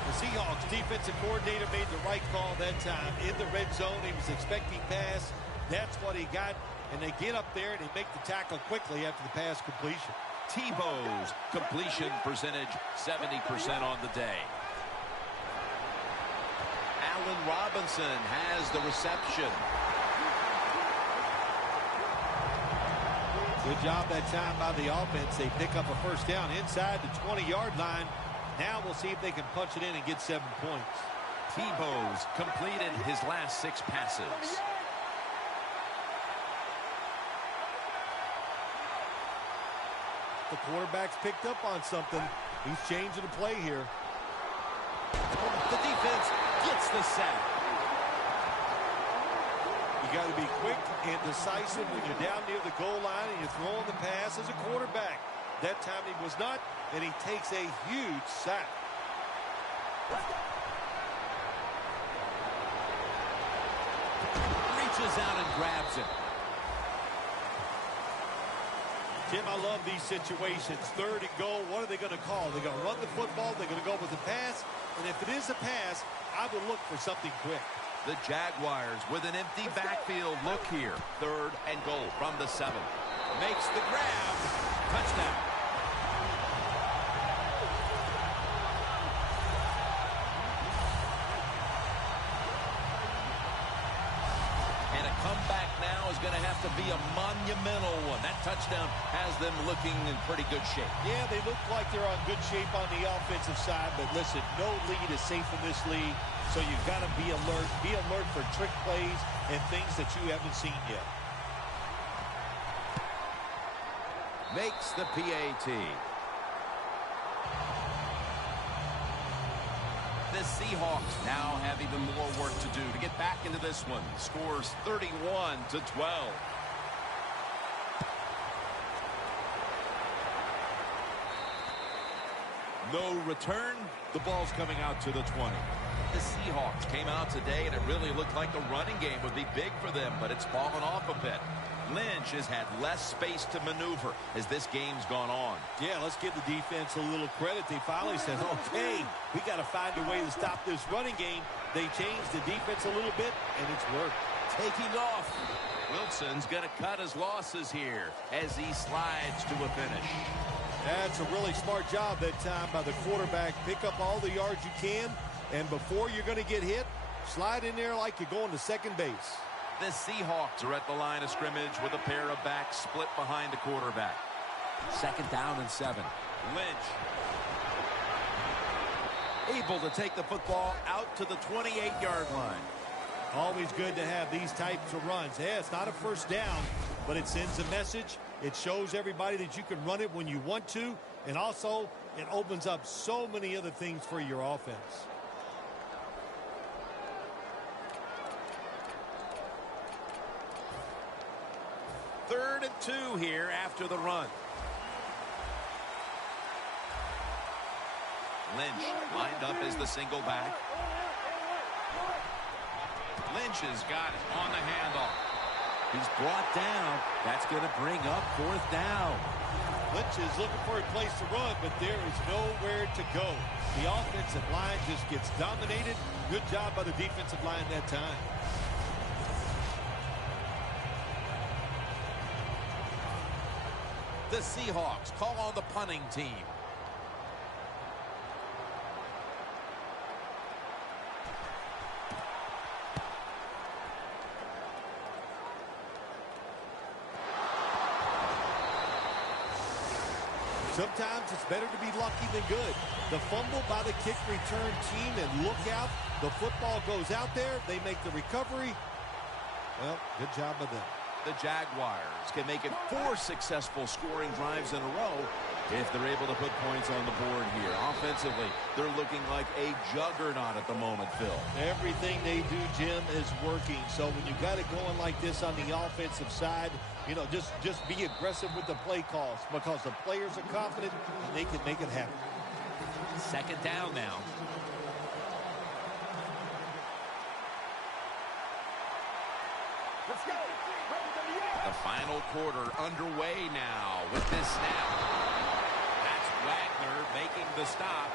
The Seahawks defensive coordinator made the right call that time. In the red zone, he was expecting pass. That's what he got. And they get up there and they make the tackle quickly after the pass completion. Tebow's completion percentage 70% on the day. Allen Robinson has the reception. Good job that time by the offense. They pick up a first down inside the 20-yard line. Now we'll see if they can punch it in and get 7 points. Tebow's completed his last 6 passes. The quarterback's picked up on something. He's changing the play here. The defense gets the sack. You got to be quick and decisive when you're down near the goal line and you're throwing the pass as a quarterback. That time he was not, and he takes a huge sack. reaches out and grabs it. Tim, I love these situations. 3rd and goal. What are they going to call? They're going to run the football. They're going to go with the pass. And if it is a pass, I would look for something quick. The Jaguars with an empty backfield look here. 3rd and goal from the 7. Makes the grab. Touchdown. And a comeback now is going to have to be a monumental one. That touchdown has them looking in pretty good shape. Yeah, they look like they're on good shape on the offensive side, but listen, no lead is safe in this league, so you've got to be alert. Be alert for trick plays and things that you haven't seen yet. Makes the PAT. The Seahawks now have even more work to do to get back into this one. Scores 31-12. No return. The ball's coming out to the 20. The Seahawks came out today, and it really looked like the running game would be big for them, but it's fallen off a bit. Lynch has had less space to maneuver as this game's gone on. Yeah, let's give the defense a little credit. They finally said, okay, we got to find a way to stop this running game. They changed the defense a little bit, and it's worked. Taking off. Wilson's going to cut his losses here as he slides to a finish. That's a really smart job that time by the quarterback. Pick up all the yards you can, and before you're going to get hit, slide in there like you're going to second base. The Seahawks are at the line of scrimmage with a pair of backs split behind the quarterback. 2nd down and 7. Lynch able to take the football out to the 28-yard line. Always good to have these types of runs. Yeah, it's not a first down, but it sends a message. It shows everybody that you can run it when you want to, and also it opens up so many other things for your offense. Third and 2 here after the run. Lynch lined up as the single back. Lynch has got it on the handoff. He's brought down. That's going to bring up 4th down. Lynch is looking for a place to run, but there is nowhere to go. The offensive line just gets dominated. Good job by the defensive line that time. The Seahawks call on the punting team. Sometimes it's better to be lucky than good. The fumble by the kick return team, and look out. The football goes out there. They make the recovery. Well, good job by them. The Jaguars can make it 4 successful scoring drives in a row if they're able to put points on the board here. Offensively, they're looking like a juggernaut at the moment, Phil. Everything they do, Jim, is working. So when you got it going like this on the offensive side, you know, just be aggressive with the play calls because the players are confident and they can make it happen. 2nd down now. Let's go. The final quarter underway now with this snap. That's Wagner making the stop.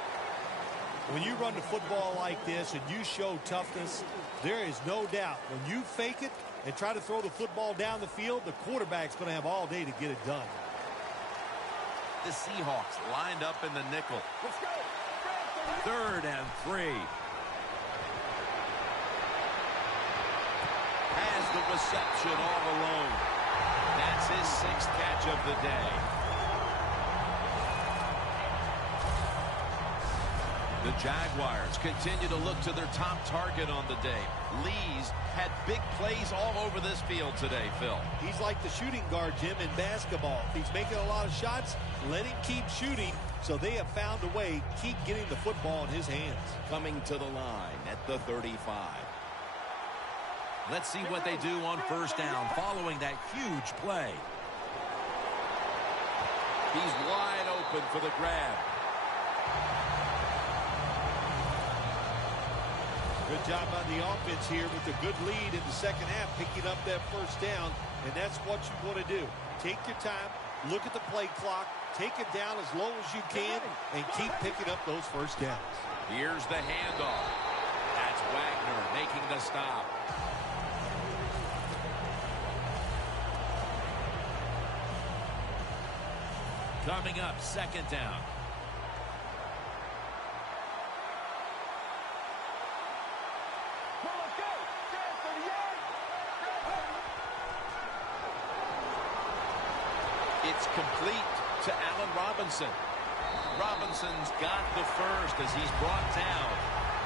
When you run the football like this and you show toughness, there is no doubt when you fake it and try to throw the football down the field, the quarterback's going to have all day to get it done. The Seahawks lined up in the nickel. Let's go. 3rd and 3. Has the reception all alone. That's his 6th catch of the day. The Jaguars continue to look to their top target on the day. Lee's had big plays all over this field today, Phil. He's like the shooting guard, Jim, in basketball. If he's making a lot of shots, let him keep shooting. So they have found a way, keep getting the football in his hands. Coming to the line at the 35. Let's see what they do on 1st down following that huge play. He's wide open for the grab. Good job on the offense here with a good lead in the second half, picking up that first down, and that's what you want to do. Take your time, look at the play clock, take it down as low as you can, and keep picking up those first downs. Here's the handoff. That's Wagner making the stop. Coming up, second down. It's complete to Allen Robinson. Robinson's got the first as he's brought down.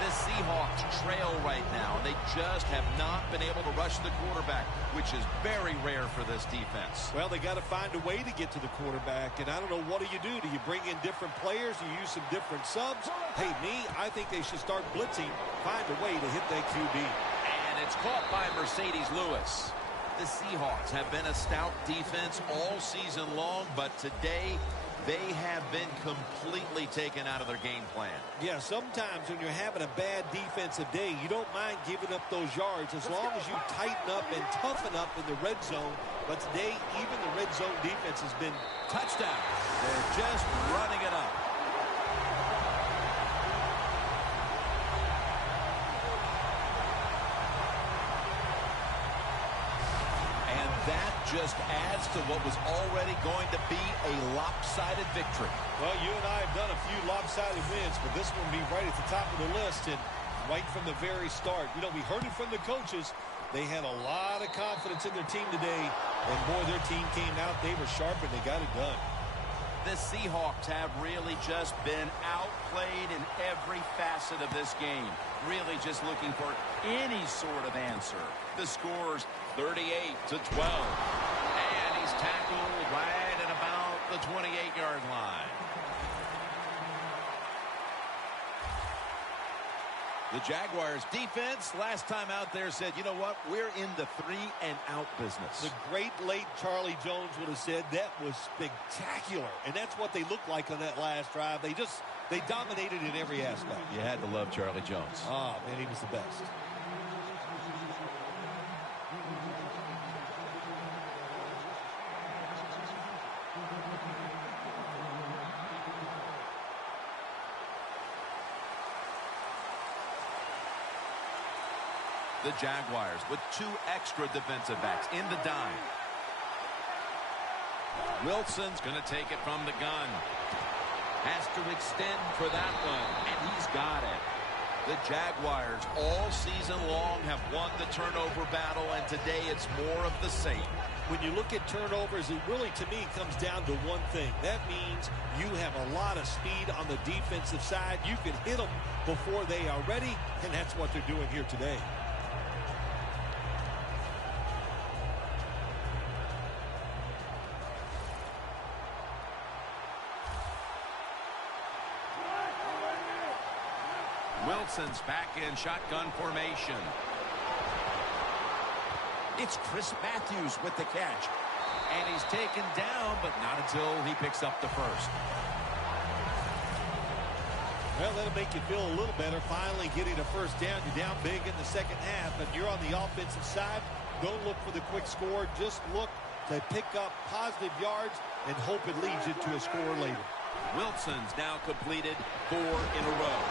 The Seahawks trail right now. They just have not been able to rush the quarterback, which is very rare for this defense. Well, they got to find a way to get to the quarterback, and I don't know, what do? Do you bring in different players? Do you use some different subs? Hey, I think they should start blitzing, find a way to hit that QB. And it's caught by Mercedes Lewis. The Seahawks have been a stout defense all season long, but today they have been completely taken out of their game plan. Yeah, sometimes when you're having a bad defensive day, you don't mind giving up those yards as long as you tighten up and toughen up in the red zone. But today, even the red zone defense has been touchdown. They're just running it up. That just adds to what was already going to be a lopsided victory. Well, you and I have done a few lopsided wins, but this one will be right at the top of the list and right from the very start. You know, we heard it from the coaches. They had a lot of confidence in their team today, and boy, their team came out. They were sharp, and they got it done. The Seahawks have really just been outplayed in every facet of this game. Really just looking for any sort of answer. The score's 38-12. And he's tackled right at about the 28-yard line. The Jaguars defense last time out there said, you know what, we're in the 3-and-out business. The great late Charlie Jones would have said that was spectacular. And that's what they looked like on that last drive. They dominated in every aspect. You had to love Charlie Jones. Oh, man, he was the best. The Jaguars with 2 extra defensive backs in the dime. Wilson's going to take it from the gun. Has to extend for that one, and he's got it. The Jaguars all season long have won the turnover battle, and today it's more of the same. When you look at turnovers, it really, to me, comes down to one thing. That means you have a lot of speed on the defensive side. You can hit them before they are ready, and that's what they're doing here today. Wilson's back in shotgun formation. It's Chris Matthews with the catch. And he's taken down, but not until he picks up the first. Well, that'll make you feel a little better. Finally getting a first down. You're down big in the second half, but you're on the offensive side. Don't look for the quick score. Just look to pick up positive yards and hope it leads you to a score later. Wilson's now completed 4 in a row.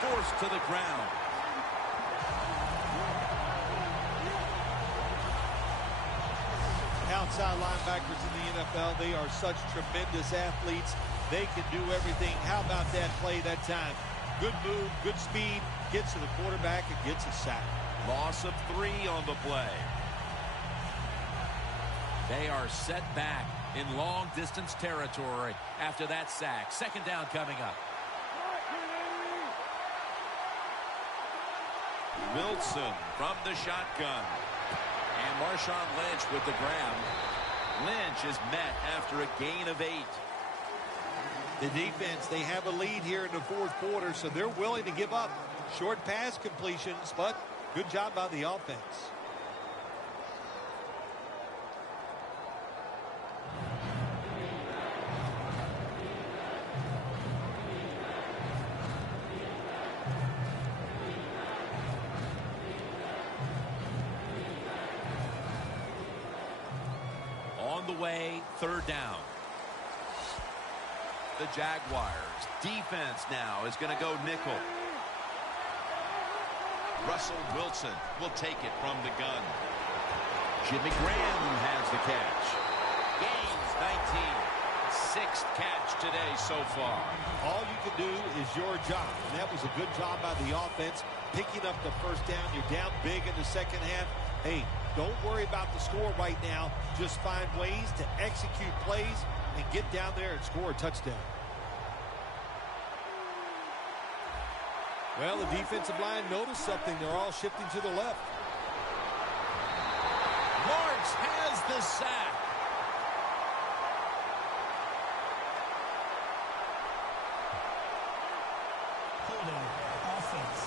Forced to the ground. Outside linebackers in the NFL, they are such tremendous athletes. They can do everything. How about that play that time? Good move, good speed, gets to the quarterback and gets a sack. Loss of 3 on the play. They are set back in long distance territory after that sack. Second down coming up. Wilson from the shotgun. And Marshawn Lynch with the grab. Lynch is met after a gain of 8. The defense, they have a lead here in the fourth quarter, so they're willing to give up short pass completions, but good job by the offense. away, third down. The Jaguars defense now is going to go nickel. Russell Wilson will take it from the gun. Jimmy Graham has the catch. Gains 19. Sixth catch today so far. All you can do is your job, and that was a good job by the offense, picking up the first down. You're down big in the second half. Hey, don't worry about the score right now. Just find ways to execute plays and get down there and score a touchdown. Well, the defensive line noticed something. They're all shifting to the left. Marks has the sack. Holding. Offense.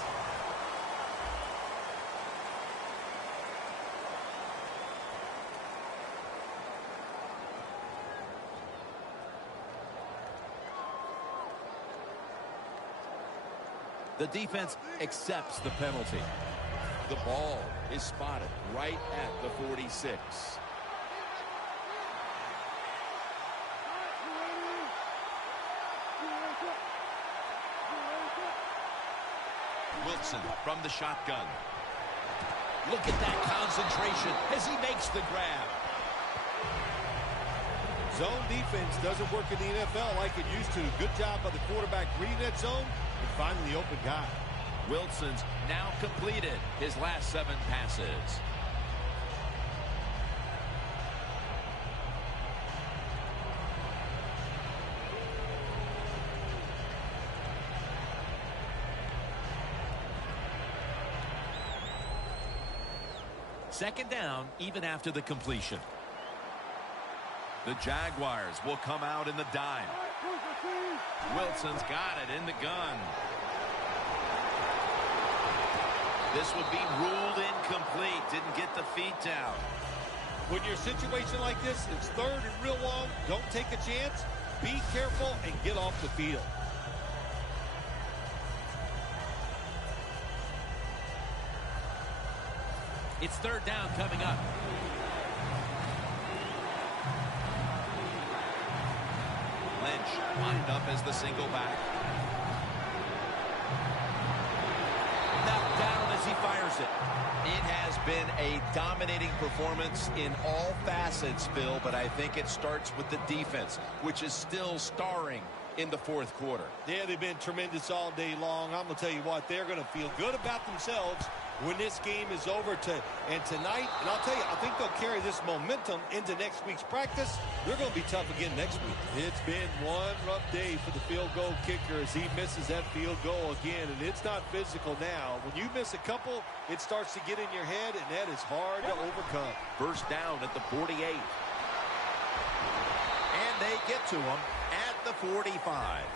The defense accepts the penalty. The ball is spotted right at the 46. Wilson from the shotgun. Look at that concentration as he makes the grab. Zone defense doesn't work in the NFL like it used to. Good job by the quarterback reading that zone and finding the open guy. Wilson's now completed his last 7 passes. Second down, even after the completion. The Jaguars will come out in the dime. Wilson's got it in the gun. This would be ruled incomplete. Didn't get the feet down. When you're in a situation like this, it's third and real long. Don't take a chance. Be careful and get off the field. It's third down coming up. Lynch lined up as the single back. Knocked down as he fires it. It has been a dominating performance in all facets, Phil, but I think it starts with the defense, which is still starring in the fourth quarter. Yeah, they've been tremendous all day long. I'm going to tell you what, they're going to feel good about themselves when this game is over. And tonight, and I'll tell you, I think they'll carry this momentum into next week's practice. They're going to be tough again next week. It's been one rough day for the field goal kicker as he misses that field goal again, and it's not physical now. When you miss a couple, it starts to get in your head, and that is hard to overcome. First down at the 48. And they get to him at the 45.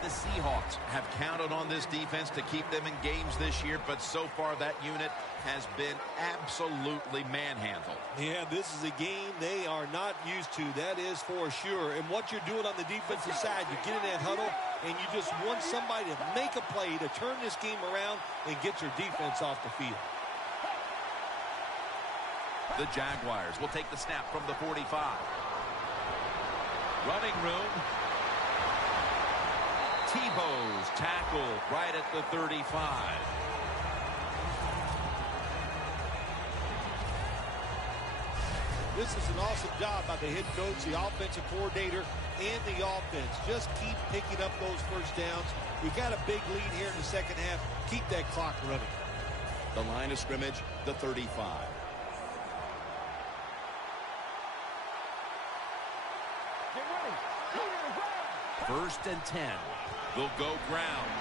The Seahawks have counted on this defense to keep them in games this year, but so far that unit has been absolutely manhandled. Yeah, this is a game they are not used to. That is for sure. And what you're doing on the defensive side, you get in that huddle, and you just want somebody to make a play to turn this game around and get your defense off the field. The Jaguars will take the snap from the 45. Running room. Tebow's tackle right at the 35. This is an awesome job by the head coach, the offensive coordinator, and the offense. Just keep picking up those first downs. You got a big lead here in the second half. Keep that clock running. The line of scrimmage, the 35. First and 10. They'll go ground.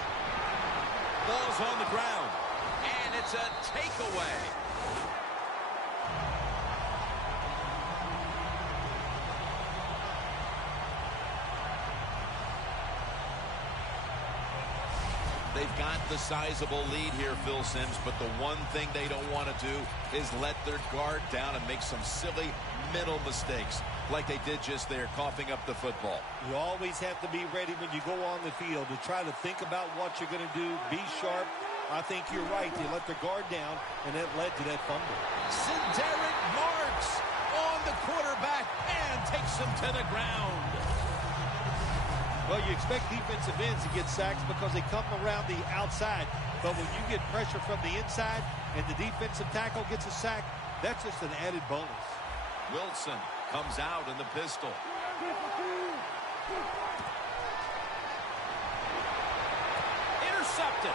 Ball's on the ground. And it's a takeaway. They've got the sizable lead here, Phil Simms, but the one thing they don't want to do is let their guard down and make some silly mental mistakes like they did just there, coughing up the football. You always have to be ready when you go on the field to try to think about what you're going to do, be sharp, I think you're right. They let their guard down, and that led to that fumble. Derek marks on the quarterback and takes him to the ground. Well, you expect defensive ends to get sacks because they come around the outside. But when you get pressure from the inside and the defensive tackle gets a sack, that's just an added bonus. Wilson comes out in the pistol. Intercepted.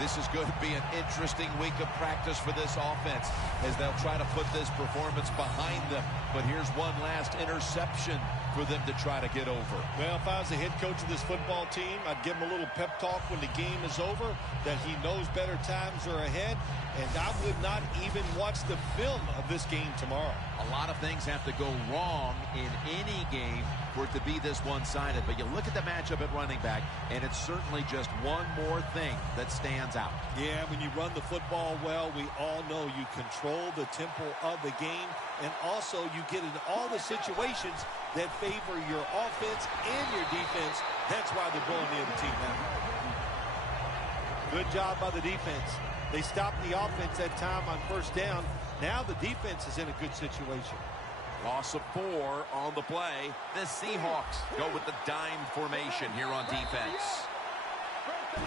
This is going to be an interesting week of practice for this offense as they'll try to put this performance behind them. But here's one last interception for them to try to get over. Well, if I was the head coach of this football team, I'd give him a little pep talk when the game is over, that he knows better times are ahead, and I would not even watch the film of this game tomorrow. A lot of things have to go wrong in any game for it to be this one-sided. But you look at the matchup at running back, and it's certainly just one more thing that stands out. Yeah, when you run the football well, we all know you control the tempo of the game, and also you get into all the situations that favor your offense and your defense. That's why they're blowing the other team out. Good job by the defense. They stopped the offense that time on first down. Now the defense is in a good situation. Loss of 4 on the play. The Seahawks go with the dime formation here on defense. 2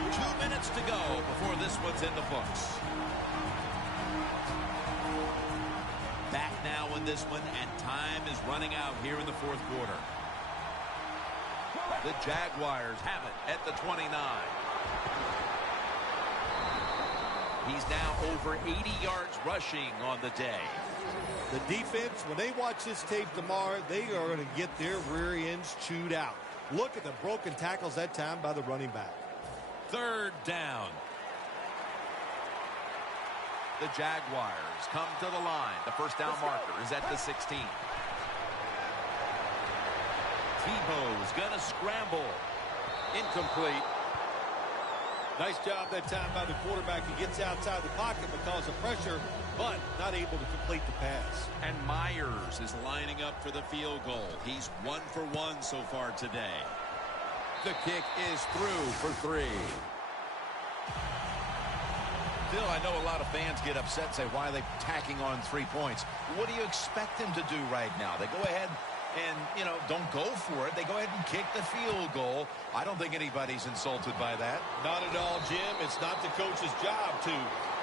minutes to go before this one's in the books. Back now in this one, and time is running out here in the fourth quarter. The Jaguars have it at the 29. He's now over 80 yards rushing on the day. The defense, when they watch this tape tomorrow, they are going to get their rear ends chewed out. Look at the broken tackles that time by the running back. Third down. The Jaguars come to the line. The first down marker is at the 16. Tebow's going to scramble. Incomplete. Nice job that time by the quarterback. He gets outside the pocket because of pressure, but not able to complete the pass. And Myers is lining up for the field goal. He's 1 for 1 so far today. The kick is through for 3. Still, I know a lot of fans get upset and say, why are they tacking on 3 points? What do you expect them to do right now? They go ahead and, don't go for it. They go ahead and kick the field goal. I don't think anybody's insulted by that. Not at all, Jim. It's not the coach's job to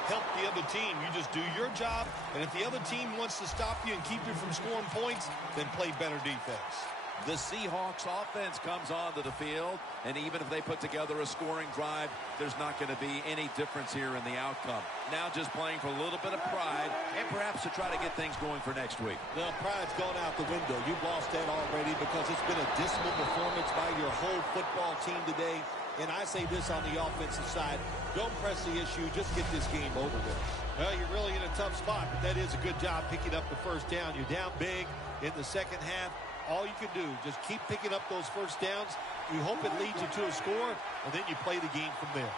help the other team. You just do your job, and if the other team wants to stop you and keep you from scoring points, then play better defense. The Seahawks offense comes onto the field, and even if they put together a scoring drive, there's not going to be any difference here in the outcome. Now just playing for a little bit of pride and perhaps to try to get things going for next week. Well, pride's gone out the window. You've lost that already because it's been a dismal performance by your whole football team today. And I say this on the offensive side, don't press the issue, just get this game over with. Well, you're really in a tough spot, but that is a good job picking up the first down. You're down big in the second half. All you can do, just keep picking up those first downs. You hope it leads you to a score, and then you play the game from there.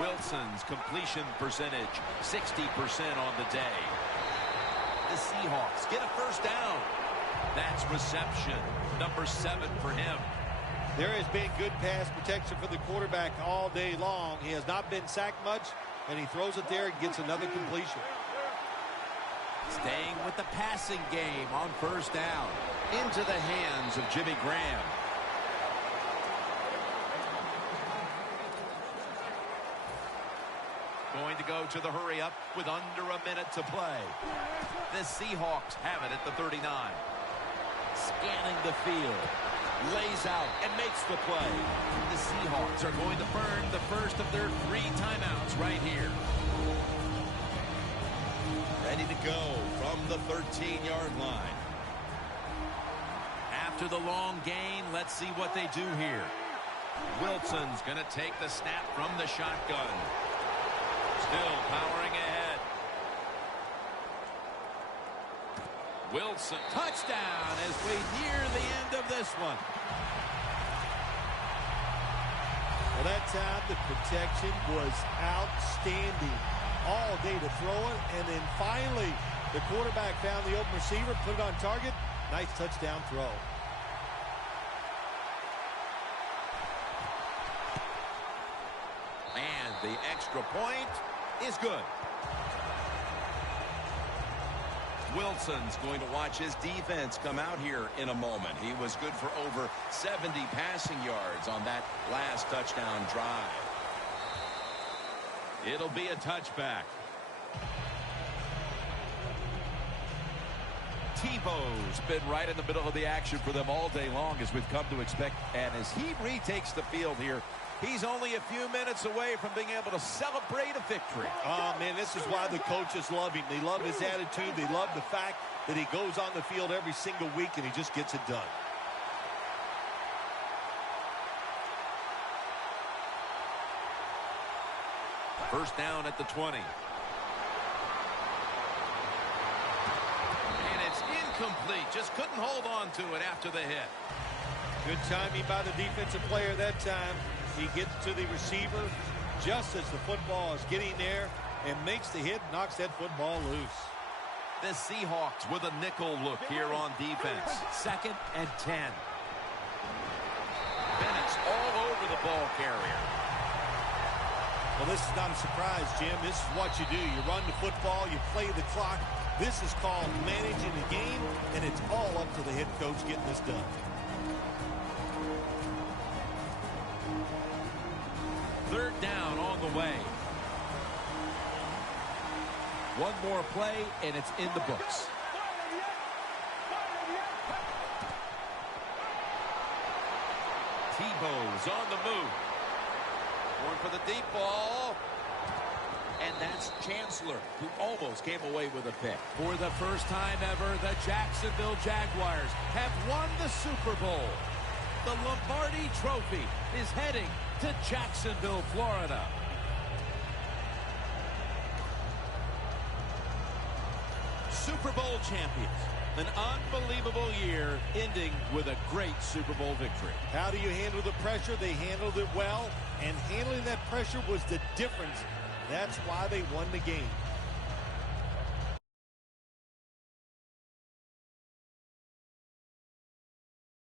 Wilson's completion percentage, 60% on the day. The Seahawks get a first down. That's reception, number 7 for him. There has been good pass protection for the quarterback all day long. He has not been sacked much, and he throws it there and gets another completion. Staying with the passing game on first down. Into the hands of Jimmy Graham. Going to go to the hurry-up with under a minute to play. The Seahawks have it at the 39. Scanning the field. Lays out and makes the play. The Seahawks are going to burn the first of their 3 timeouts right here. Ready to go from the 13-yard line. After the long gain, let's see what they do here. Wilson's going to take the snap from the shotgun. Still powering ahead. Wilson, touchdown as we near the end of this one. Well, that time the protection was outstanding. All day to throw it, and then finally the quarterback found the open receiver, put it on target, Nice touchdown throw. And the extra point is good. Wilson's going to watch his defense come out here in a moment. He was good for over 70 passing yards on that last touchdown drive. It'll be a touchback. Tebow's been right in the middle of the action for them all day long, as we've come to expect. And as he retakes the field here, he's only a few minutes away from being able to celebrate a victory. Oh, man, this is why the coaches love him. They love his attitude. They love the fact that he goes on the field every single week and he just gets it done. First down at the 20. And it's incomplete. Just couldn't hold on to it after the hit. Good timing by the defensive player that time. He gets to the receiver just as the football is getting there and makes the hit, knocks that football loose. The Seahawks with a nickel look here on defense. 2nd and 10. Bennett's all over the ball carrier. Well, this is not a surprise, Jim. This is what you do. You run the football, you play the clock. This is called managing the game, and it's all up to the head coach getting this done. Third down on the way. One more play, and it's in the books. Tebow's on the move. Going for the deep ball. And that's Chancellor, who almost came away with a pick. For the first time ever, the Jacksonville Jaguars have won the Super Bowl. The Lombardi Trophy is heading to Jacksonville, Florida. Super Bowl champions. An unbelievable year ending with a great Super Bowl victory. How do you handle the pressure? They handled it well, and handling that pressure was the difference. That's why they won the game.